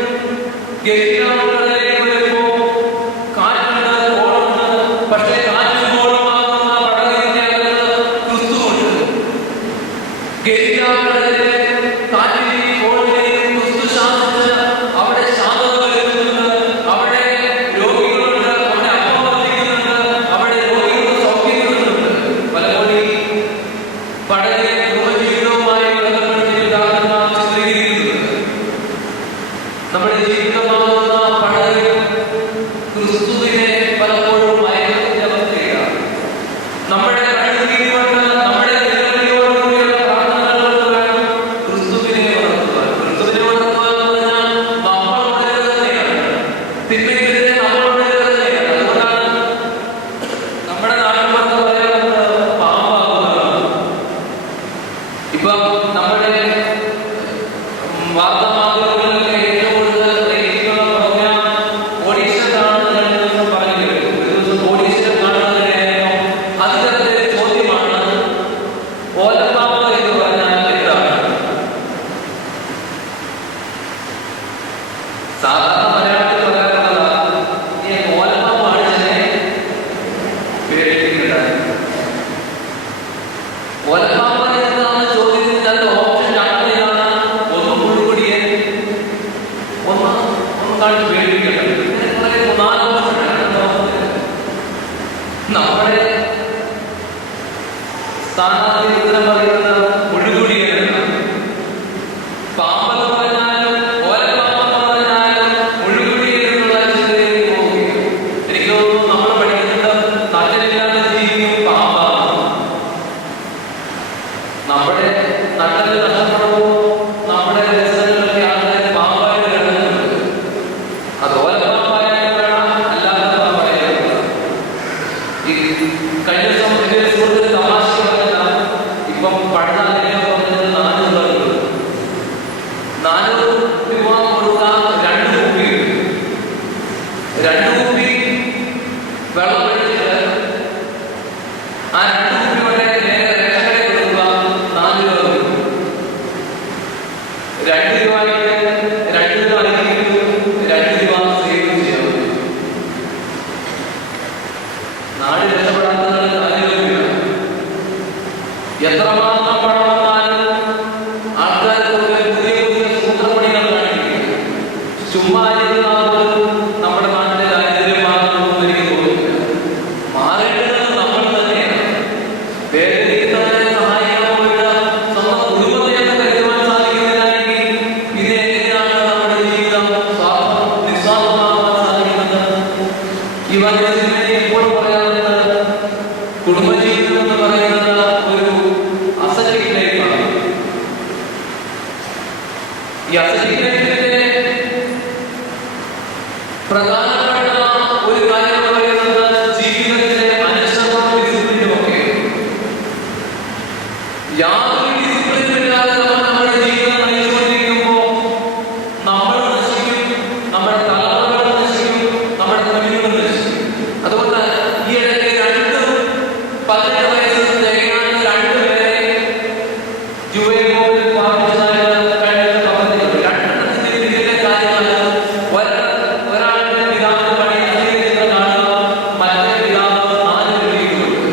ഗലീലയിലേക്ക് വരുമ്പോൾ കാറ്റുണ്ട്, കോളുണ്ട്. പക്ഷേ കാറ്റും കോളുമാകുന്ന പടകിന്റെ അകത്ത് നമ്മുടെ സ്ഥാനാർത്ഥി ഉത്തരം പറയുന്നത് മുഴുകുടിയാണ്. പാമ്പെന്ന് പറഞ്ഞാലും ഓലപ്പാമ്പെന്ന് പറഞ്ഞാലും മുഴുകുടിയെന്നുള്ള ചിന്തയിലേക്ക് പോവുകയാണ്. എനിക്ക് തോന്നുന്നു നമ്മൾ പഠിക്കുന്നത് നട്ടലില്ലാത്ത ജീവിയും പാമ്പാണ്. നമ്മുടെ നട്ടല് നഷ്ടപ്പെടുമ്പോൾ നമ്മുടെ രസങ്ങളിലൊക്കെ ആൾക്കാർ പാമ്പായിട്ട് കിടക്കുന്നുണ്ട്. അത് ഓലപ്പാമ്പായാലും വേണം, അല്ലാത്ത പാമ്പായാലും വേണം. ഈ കഴിഞ്ഞ ദിവസം എന്റെ സുഹൃത്ത് തമാശ പറഞ്ഞ ഇപ്പം പഠന പറഞ്ഞത് 400 രൂപ കൊടുക്കാൻ 2 കുപ്പി കിട്ടും. 2 കുപ്പി വെള്ളം ഒഴിച്ചിട്ട് ആ 2 കുപ്പി വരെ നേരെ റേഷനറി കൊടുക്കുക 4 രൂപ കിട്ടും. 2 രൂപയ്ക്ക് 2 രൂപ അരിക്കും, 2 രൂപ സേവ് ചെയ്യാൻ പറ്റും. നാട് രക്ഷപ്പെടാത്തതാണ് കാര്യമില്ല. എത്രമാത്രം പണം വന്നാലും ആൾക്കാർക്ക് പുതിയ പുതിയ സൂത്രപ്പണികൾ കാണിക്കുക. ചുമ്മാ നമ്മുടെ നാട്ടിലെ ദാരിദ്ര്യം മാറുന്നൊന്നും എനിക്ക് തോന്നുന്നില്ല. മാറേണ്ടത് നമ്മൾ തന്നെയാണ്. വേദനിക്കുന്നവരെ സഹായിക്കാൻ പോയിട്ട് സ്വന്തം കുടുംബത്തെ കരുതുവാൻ സാധിക്കുന്നില്ലെങ്കിൽ ഇത് എങ്ങനെയാണ് നമ്മുടെ ജീവിതം നിസ്വാർത്ഥമാക്കാൻ സാധിക്കുന്നത്? ഈ വചനത്തിൽ ഇപ്പോൾ പറയാറുള്ളത് കുടുംബജീവിതം എന്ന് പറയുന്നത് ഒരു അസറ്റിക് ലൈഫാണ്. ഈ അസറ്റിക് ലൈഫിന്റെ പ്രധാനപ്പെട്ട ഒരു കാര്യം എന്ന് പറയുന്നത് ജീവിതത്തിലെ അനുസരണവും ഡിസിപ്ലിനും ഒക്കെ. യാതൊരു ഡിസിപ്ലിനും ഇല്ലാതെ നമ്മുടെ ജീവിതം നയിച്ചുകൊണ്ടിരിക്കുമ്പോൾ നമ്മൾ നശിക്കും, നമ്മുടെ തലമുറകൾ നശിക്കും, നമ്മുടെ കുഞ്ഞുങ്ങൾ നശിക്കും. അതുകൊണ്ട് ഈ ഇടയ്ക്ക് 18 വയസ്സ് തികയാത്ത 2 പേരെ ജുവൈനോവിൽ പാർപ്പിച്ചതായിട്ട് കഴിഞ്ഞ പറഞ്ഞിട്ടുണ്ട്. 2 ഇതിലെ കാര്യമാണ്. ഒരാളുടെ പിതാവ് പണി അധികരിക്കുന്ന കാണുക, മറ്റേ പിതാവ് 4 രൂപയ്ക്ക്.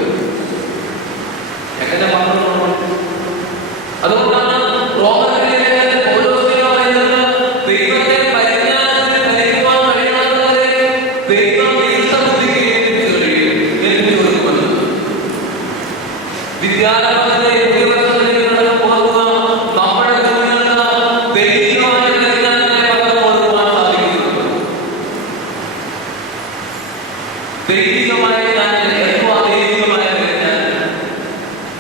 എങ്ങനെ പറഞ്ഞു? അതുകൊണ്ടാണ് റോമനിലെ പൗലോസ്ലീഹ പറയുന്നത് ദൈവത്തെ പരിജ്ഞാനത്തിൽ ധരിക്കുവാൻ കഴിയാത്തവരെ ദൈവം ബുദ്ധിക്ക് ഏൽപ്പിച്ചു കഴിയും എന്ന് ചോദിക്കുന്നത്. വിദ്യാലയത്തിലെ ഉദ്യോഗസ്ഥരുടെ പോകുക നമ്മുടെ കുഞ്ഞുങ്ങൾക്ക് ദൈവികമായ പരിജ്ഞാനത്തെ പകർന്നു കൊടുക്കുവാൻ സാധിക്കുന്നു. ദൈവികമായ ജ്ഞാനം എന്തുവാ? ദൈവികമായ പരിജ്ഞാനം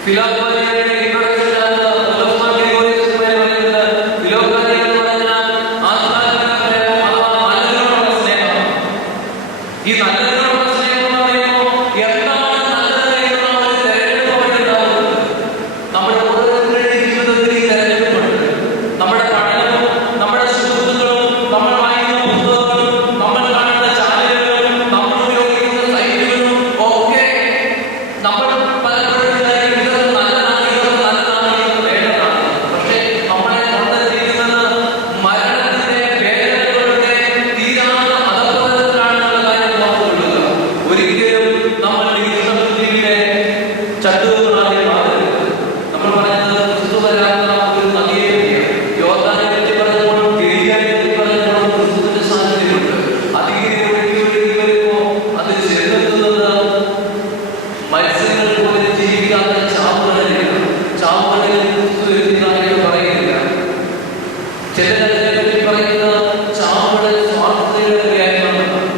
ഫിലോസഫിയുടെ ഇൻട്രൊഡക്ഷനിലാണ് ഫിലോസഫി പറയുന്നത്. ഫിലോസഫി എന്ന് പറഞ്ഞാൽ ആത്മാവിനെ അഥവാ നല്ലതിനോടുള്ള സ്നേഹം. ഈ നല്ലതിനോടുള്ള സ്നേഹം എന്ന് പറയുമ്പോൾ എന്താണ് നല്ലത് എന്നുള്ള ഒരു തെരഞ്ഞെടുപ്പ് നമ്മുടെ ഓരോരുത്തരുടെ ജീവിതത്തിൽ ഈ തെരഞ്ഞെടുപ്പുണ്ട്. നമ്മുടെ പഠനവും നമ്മുടെ സുഹൃത്തുക്കളും നമ്മൾ വായിക്കുന്ന പുസ്തകങ്ങളും നമ്മൾ കാണുന്ന ചാനലുകളും നമ്മൾ ഉപയോഗിക്കുന്ന സൈറ്റുകളും ഒക്കെ നമ്മൾ പലപ്പോഴും വിചാരിക്കുന്നത് നല്ലതാണ്, ഇത് നല്ലതാണ്, ഇത് വേണ്ടതാണ്. പക്ഷേ നമ്മളെ കൊണ്ടുവന്നിരിക്കുന്നത് മരണത്തിന്റെ വേദനകളുടെ തീരാത്ത അധപതനത്തിലാണെന്നുള്ള കാര്യം ഓർത്തുകൊള്ളുക. ഒരിക്കലും നമ്മൾ നിരീക്ഷണബുദ്ധിയുടെ ചട്ടുകളായി മാറരുത്. നമ്മൾ പറയുന്നത് ക്രിസ്തു വരാത്ത ഒരു നദിയെ പറ്റിയാണ്. യോർദാനെ പറ്റി പറഞ്ഞപ്പോഴും ഗലീലയെ പറ്റി പറഞ്ഞപ്പോഴും ക്രിസ്തുവിന്റെ സാന്നിധ്യമുണ്ട്. അതിങ്ങനെ ഒഴുകി ഒഴുകി വരുമ്പോൾ അത് ചെന്നെത്തുന്നത് മത്സ്യങ്ങൾ പോലെ ജീവിക്കാത്ത ചാവുകളിലാണ്. ചാവുകളിൽ ക്രിസ്തു എഴുതിയതായിട്ട് പറയുന്നില്ല. ചിലതിനെ പറ്റി പറയുന്നത് ചാവുകളിൽ സ്വാർത്ഥതയുടെ ക്രിയാത്മകമാണ്.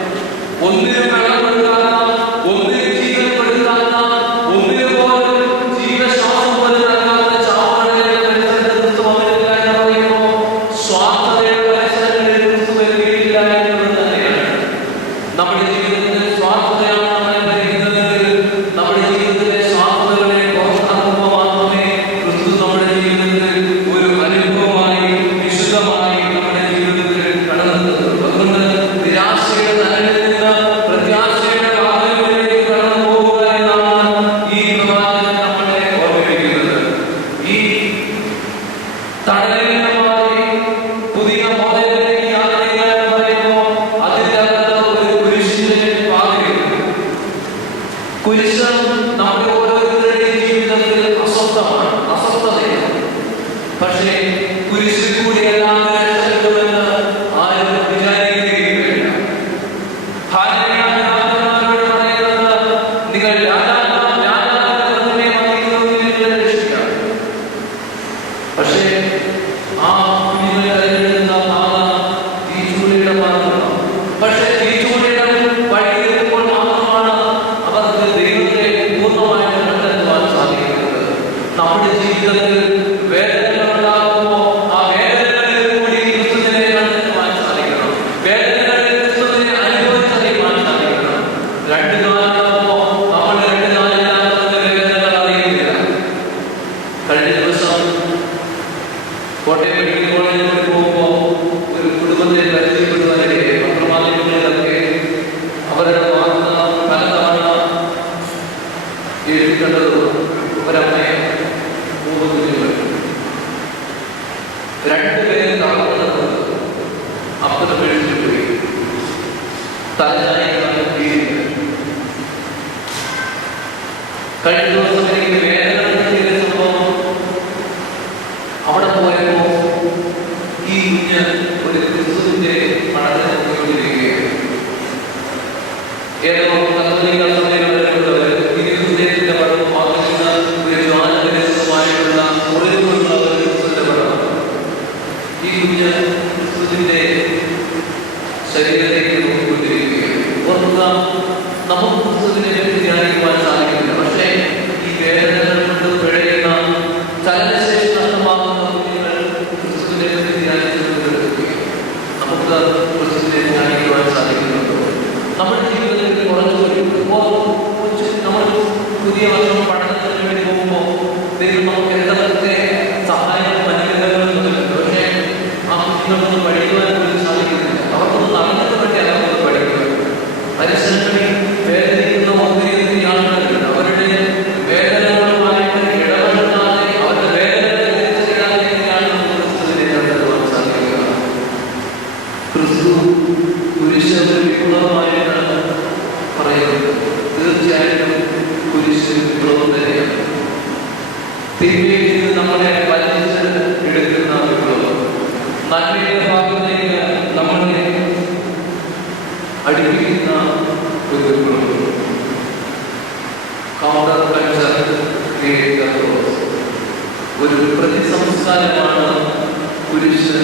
ഒന്നിനും വെള്ളം കൊടുക്കാത്ത, ഒന്നിനും ജീവൻ കൊടുക്കാത്ത, ഒന്നിനും പോലും ജീവശ്വാസം പോലും നൽകാത്ത ചാവുകളിലെ മനുഷ്യരുടെ ക്രിസ്തു വന്നിട്ടില്ല എന്ന് പറയുമ്പോൾ സ്വാർത്ഥതയുടെ മനുഷ്യരുടെ ക്രിസ്തു വരുകയില്ല എന്നുള്ളത് തന്നെയാണ്. നമ്മുടെ ജീവിതത്തിൽ സ്വാർത്ഥതയാണ് നമ്മളെ ഭരിക്കുന്നത്. നമ്മുടെ ജീവിതത്തിലെ സ്വാർത്ഥതകളെ പുറത്താക്കുമ്പോൾ മാത്രമേ ക്രിസ്തു നമ്മുടെ ജീവിതത്തിൽ ഒരു അനുഭവമായി വിശുദ്ധമായി നമ്മുടെ ജീവിതത്തിൽ കടന്നത്. അതുകൊണ്ട് നിരാശയുടെ നനവിൽ നിന്ന് പ്രത്യാശയുടെ വാതിലുകളിലേക്ക് കടന്നു പോവുക എന്നാണ് ഈ പ്രവാചകൻ നമ്മളെ ഓർമ്മിപ്പിക്കുന്നത്. ഈ തടലിൽ മാറി പുതിയ മോഡലിലേക്ക് യാത്ര ചെയ്യാൻ പറയുമ്പോൾ അതിൻ്റെ അകത്ത് ഒരു കുരിശിന്റെ പാതയുണ്ട്. കുരിശ് നമ്മുടെ ഓരോരുത്തരുടെയും ജീവിതത്തിൽ അസ്വസ്ഥതയാണ്. പക്ഷേ കുരിശിൽ കൂടിയെല്ലാം രക്ഷപ്പെടുമെന്ന് ആരും വിചാരിക്കുകയില്ല. ഹാലേലൂയ പറയുന്നത് നിങ്ങൾ നമ്മുടെ ജീവിതത്തിൽ വേദനകൾ ഉണ്ടാകുമ്പോൾ ആ വേദനകളിൽ കൂടി ക്രിസ്തുവിനെ കണ്ടെത്തുവാൻ സാധിക്കണം. വേദനകളിൽ ക്രിസ്തുവിനെ അനുഭവിച്ചറിയുവാൻ സാധിക്കണം. രണ്ട് കാലമാകുമ്പോൾ നമ്മൾ രണ്ട് കാലില്ലാത്ത വേദനകൾ അറിയുന്നില്ല. കഴിഞ്ഞ ദിവസം കോട്ടയം മെഡിക്കൽ കോളേജിൽ പോകുമ്പോൾ ഒരു കുടുംബത്തെ പരിചയപ്പെടുവാനിടയെ പത്രമാധ്യമങ്ങളിലൊക്കെ അവരുടെ വാർത്ത പലതവണ എഴുതിക്കണ്ടത് ഒരമ്മയെ 3 കുഞ്ഞുങ്ങൾ, 2 പേര് തളർന്നത് അപ്പുറം എഴുതിട്ട് പോയി. തലനായിട്ടാണ് വീഴുന്നത്. കഴിഞ്ഞ ദിവസം എനിക്ക് വേദന ചെയ്ത സംഭവം അവിടെ പോയപ്പോ ഈ കുഞ്ഞ് ഒരു ക്രിസ്തുവിന്റെ പഠനം ഉപയോഗിക്കുകയാണ്. ഏതോ കത്തോലിക്ക സഭയിലുള്ളവർ ഈ ക്രിസ്തുവിന്റെ പഠനം വാങ്ങിക്കുന്ന ഒരു ജ്ഞാനപരമായിട്ടുള്ള ഉറവിലുള്ള ഒരു ക്രിസ്തുവിന്റെ പഠനം. ഈ കുഞ്ഞ് ക്രിസ്തുവിന്റെ ശരീരത്തേക്ക് നോക്കിക്കൊണ്ടിരിക്കുകയാണ്. ഓർക്കുക, നമുക്ക് ക്രിസ്തുവിനെ പറ്റി ധ്യാനിക്കുവാൻ സാധിക്കില്ല. പക്ഷേ ഈ വേദനകൾ കൊണ്ട് പിഴയുന്ന ചലനശേഷി നഷ്ടമാകുന്ന കുഞ്ഞുങ്ങൾ ക്രിസ്തുവിനെ പറ്റി ധ്യാനിച്ചുകൊണ്ടിരിക്കുകയാണ്. നമുക്ക് ക്രിസ്തുവിനെ ധ്യാനിക്കുവാൻ സാധിക്കുന്നുണ്ടോ? നമ്മുടെ ജീവിതത്തിൽ കുറച്ചുകൂടി നമ്മൾ പുതിയ വർഷം പഠനത്തിന് വേണ്ടി പോകുമ്പോൾ ദൈവം നമുക്ക് എന്തൊക്കെ സഹായവും അനുഗ്രഹങ്ങളും നൽകുന്നുണ്ട്. പക്ഷേ ആ കുഞ്ഞുങ്ങളൊന്നും പഠിക്കുവാൻ പോലും സാധിക്കുന്നില്ല. അവർക്കൊന്നും നടന്നിട്ട് വേണ്ടി അവർക്കൊന്ന് പഠിക്കുക. പരിസരങ്ങളിൽ വേദനിക്കുന്ന ഒത്തിരി ആളുകളുണ്ട്. അവരുടെ വേദനകളുമായിട്ട് ഇടപെടാതെ അവരുടെ വേദനകളെ തിരിച്ചറിയാതെയാണ് ക്രിസ്തുവിനെ കണ്ടെത്തുവാൻ സാധിക്കുക. ക്രിസ്തു കുരിശ് വിപ്ലവമായിട്ടാണ് പറയുന്നത്. തീർച്ചയായിട്ടും കുരിശ് വിപ്ലവം തന്നെയാണ്. തിന്മയിൽ നിന്ന് നമ്മളെ വലിച്ച് എടുക്കുന്ന വിപ്ലവം, നന്മയുടെ ഭാഗത്തേക്ക് നമ്മളെ അടുപ്പിക്കുന്ന ഒരു വിപ്ലവം. കൗണ്ടർ കൾച്ചർ ഒരു പ്രതിസംസ്കാരമാണ് കുരിശ്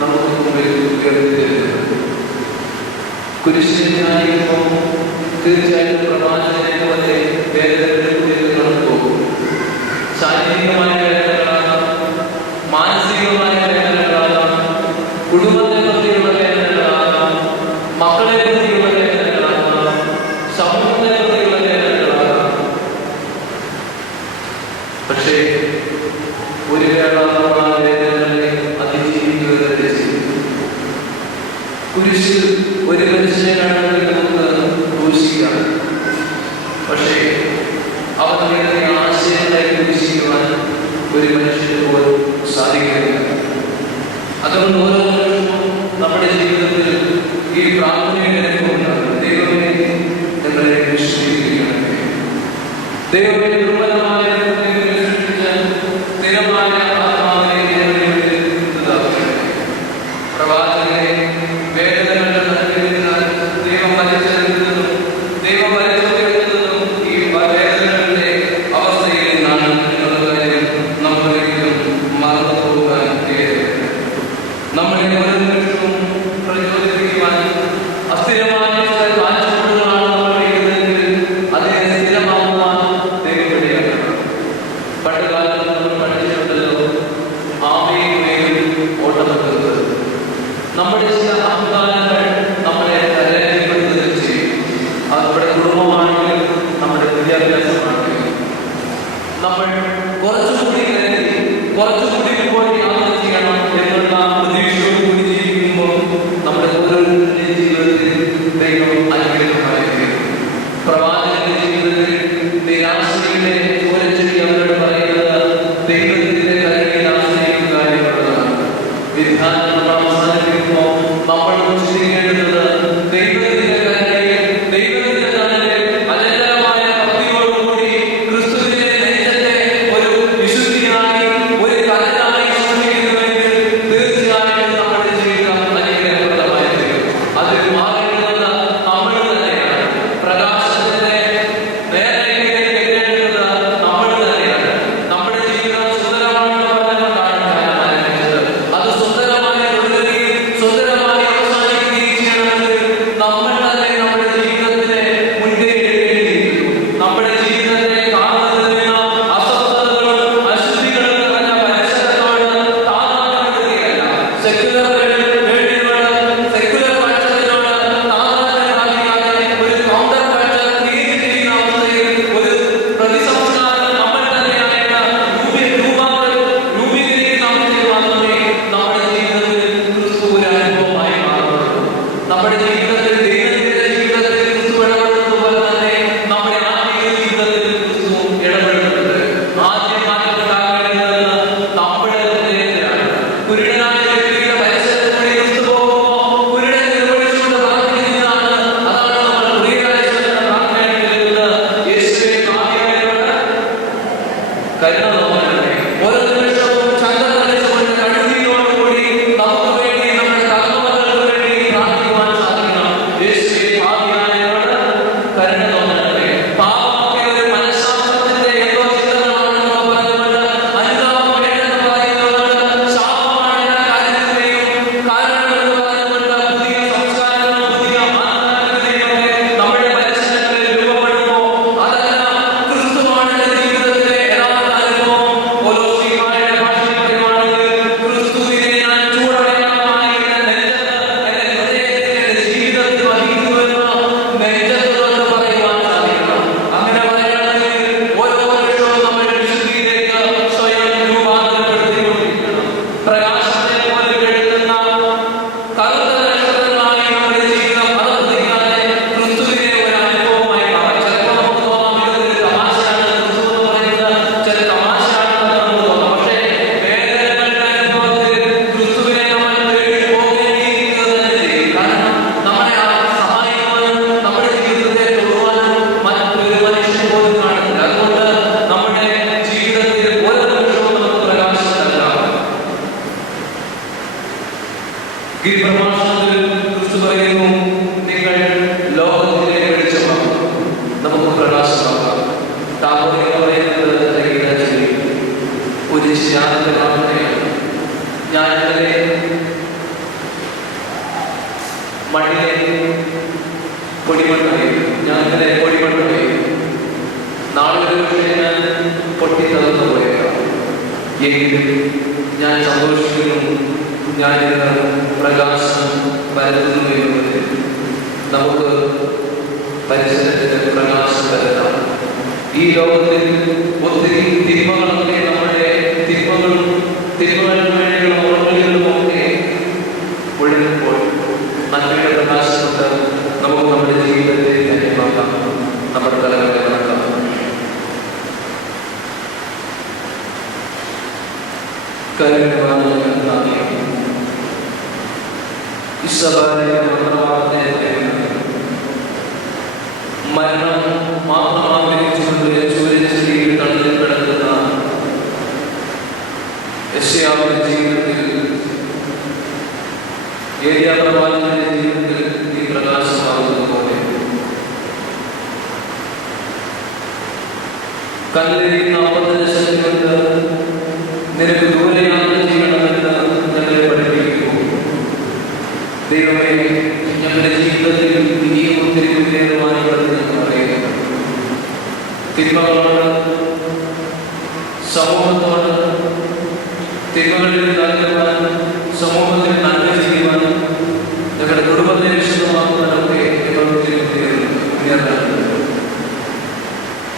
നമുക്ക് മുമ്പിൽ ഉയർത്തിത്തരുന്നത്. കുരിശിനെ ധ്യാനിക്കുമ്പോൾ തീർച്ചയായിട്ടും പ്രവാചകനെ പോലെ വേദനകളിലേക്ക് കടന്നു പോകും. ശാരീരികമായ വേദനകളാകാം, മാനസികമായ വേദനകളാകാം, കുടുംബത്തെ പറ്റിയുള്ള വേദനകളാകാം, മക്കളെ പറ്റിയുള്ള വേദനകളാകാം, സമൂഹത്തെ പറ്റിയുള്ള വേദനകളാകാം. പക്ഷേ ഒരു വേള നമ്മൾ ആ വേദനകളെ അതിജീവിക്കുക തന്നെ ചെയ്യും. കുരിശിൽ ഒരു മനുഷ്യനാണെങ്കിൽ നമുക്ക് ക്രൂശിക്കാം. പക്ഷേ അവരുടെ ആശയങ്ങളെ ക്രൂശിക്കുവാൻ ഒരു മനുഷ്യന് പോലും സാധിക്കുന്നില്ല. അതുകൊണ്ട് ഓരോ നിമിഷവും നമ്മുടെ ജീവിതത്തിൽ ഈ പ്രാർത്ഥനയുടെ അനുഭവമുണ്ടാകും. ദൈവമേ ഞങ്ങളെ വിശ്വസിപ്പിക്കണമേ. ദൈവമേ ദുർബലമായ സ്ഥിരമായ ആത്മാവിനെ പ്രവാചകനെ വേദനകളുടെ നൽകിയിരുന്നാൽ ദൈവം വലിച്ചെടുക്കുന്നതും ദൈവം വലിച്ചെടുക്കുന്നതും ഈ വേദനകളുടെ അവസ്ഥയിൽ നിന്നാണ് എന്നുള്ള കാര്യം നമ്മളൊരിക്കലും മറന്നു പോകാൻ കഴിയരുത്. നമ്മളെ ഓരോ നിമിഷവും പ്രചോദിപ്പിക്കുവാൻ അസ്ഥിരമായ ചില കാഴ്ചപ്പാടുകളാണ് നമ്മൾ വയ്ക്കുന്നതെങ്കിൽ അതിനെ സ്ഥിരമാക്കുവാൻ ദൈവം വഴിയാക്കണം. പണ്ട് കാലത്ത് നമ്മൾ പഠിച്ചിട്ടുണ്ടല്ലോ, ധ്യാനത്തെ പ്രാർത്ഥനയാണ്. ഞാൻ ഇന്നലെ മണ്ണിലെ പൊടിമണ്ണായി, ഞാൻ ഇന്നലെ പൊടിമണ്ണായി. നാളെ ഒരു പക്ഷേ ഞാൻ പൊട്ടി തകർന്നു പോയേക്കാം. എങ്കിലും ഞാൻ സന്തോഷിക്കുന്നു. ഞാൻ പ്രകാശം വരുത്തുന്നു എന്നുള്ളത് നമുക്ക് പരിസരത്തിന് പ്രകാശം വരുത്താം. ഈ ലോകത്തിൽ ഒത്തിരി തിന്മകളൊക്കെ നമ്മുടെ തിന്മകളുടെ വേണ്ടിയുള്ള ഓർമ്മകളും ഒക്കെ ഒഴുകുമ്പോൾ നന്മയുടെ പ്രകാശം കൊണ്ട് നമുക്ക് നമ്മുടെ ജീവിതത്തെ ധന്യമാക്കാം, നമ്മുടെ തലങ്ങളെ നടക്കാം. മരണം മാത്രം ആഗ്രഹിച്ചുകൊണ്ട് സൂര്യചന്ദ്രയിൽ തടഞ്ഞു കിടക്കുന്ന യെശയ്യാവിന്റെ ജീവിതത്തിൽ, ഏലിയാ പ്രവാചകന്റെ ജീവിതത്തിൽ ഈ പ്രകാശമാകുന്നത് പോലെ കല്ലെറിയുന്ന 50 ദശലക്ഷം കൊണ്ട് നിനക്ക് ദൂരെ യാത്ര ചെയ്യണമെന്ന് ഞങ്ങളെ പഠിപ്പിക്കുന്നു. ദൈവമേ, ഞങ്ങളുടെ ജീവിതത്തിൽ ഇനിയും ഒത്തിരി മുന്നേറുവാനുള്ളത് ഞങ്ങൾ അറിയുന്നു. തിന്മകളോട്, സമൂഹത്തോട്, തിന്മകളിൽ നൽകുവാൻ, സമൂഹത്തിൽ നന്മ ചെയ്യുവാനും, ഞങ്ങളുടെ കുടുംബത്തെ വിശുദ്ധമാക്കുവാനൊക്കെ ഞങ്ങൾ ഒത്തിരി മുന്നേറുന്നുണ്ട്.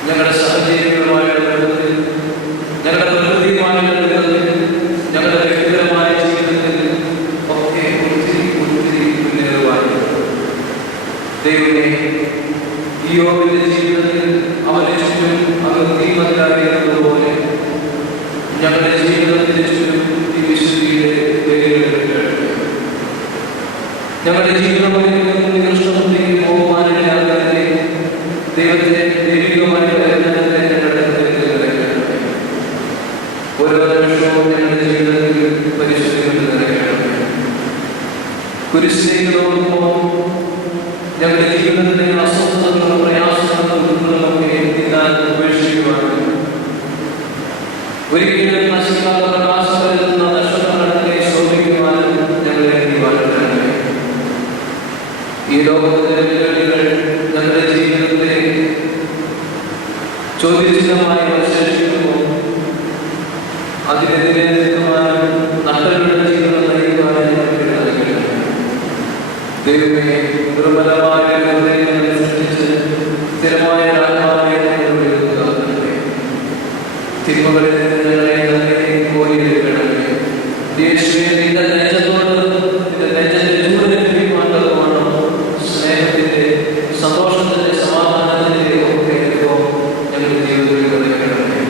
ഞങ്ങളുടെ സാഹചര്യങ്ങളുമായ ബന്ധത്തിൽ, ഞങ്ങളുടെ പ്രകൃതിയുമായ ബന്ധത്തിൽ, ഞങ്ങളുടെ വ്യക്തിപരമായ ജീവിതത്തിൽ ഒക്കെ ഒത്തിരി മുന്നേറുവാനുണ്ട്. ദൈവമേ, യോബിന്റെ ജീവിതത്തിൽ അവന്റെ ചുറ്റും തീമതിലായിരുന്നതുപോലെ ഞങ്ങളുടെ ജീവിതത്തിന് ചുറ്റും ഈ വിശുദ്ധിയുടെ വേരുകൾ, ഞങ്ങളുടെ ജീവിതത്തിൽ നികൃഷ്ടത്തിലേക്ക് പോകുവാനില്ലാതെ ദൈവത്തെ ദൈവികമായി ഓരോ നിമിഷവും ഞങ്ങളുടെ ജീവിതത്തിൽ പരിശുദ്ധി നിറയ്ക്കണം. കുരിശിലേക്ക് നോക്കുമ്പോൾ ഞങ്ങളുടെ ജീവിതത്തിലെ അസ്വസ്ഥതകളും പ്രയാസങ്ങളും ദുഃഖങ്ങളൊക്കെ എന്തിനാൽ ഉപേക്ഷിക്കുവാനും ഒരിക്കലും നശിക്കാത്ത പ്രകാശം വരുന്ന നക്ഷത്രങ്ങളെ ശോഭിക്കുവാനും ഞങ്ങളെ വാഴ്ത്തണമേ. ഈ ലോകത്തിലെ വെല്ലുവിളികൾ ഞങ്ങളുടെ ജീവിതത്തിലെ ചോദ്യചിഹ്നമായി അവശേഷിക്കുമ്പോൾ അതിനെതിരെ നിൽക്കുവാനും നഷ്ടങ്ങളുടെ ജീവിതം നയിക്കുവാനും ഞങ്ങൾക്ക് നൽകണം. ദൈവമേ, ദുർബലമായ ഹൃദയങ്ങളെ സൃഷ്ടിച്ച് സ്ഥിരമായ ആത്മാവിനെ തിന്മകളിൽ നിന്ന് ഞങ്ങളെ കോരിയെടുക്കണമേ. യേശുവേ, നിന്റെ നെഞ്ചത്തോട് നിന്റെ നെഞ്ചത്തെ ചൂടിനെ ലഭിക്കുവാനുള്ളതുമാണ് സ്നേഹത്തിന്റെ, സന്തോഷത്തിന്റെ, സമാധാനത്തിന്റെ ഒക്കെ ഞങ്ങളുടെ ജീവിതത്തിൽ നിറയ്ക്കണമേ.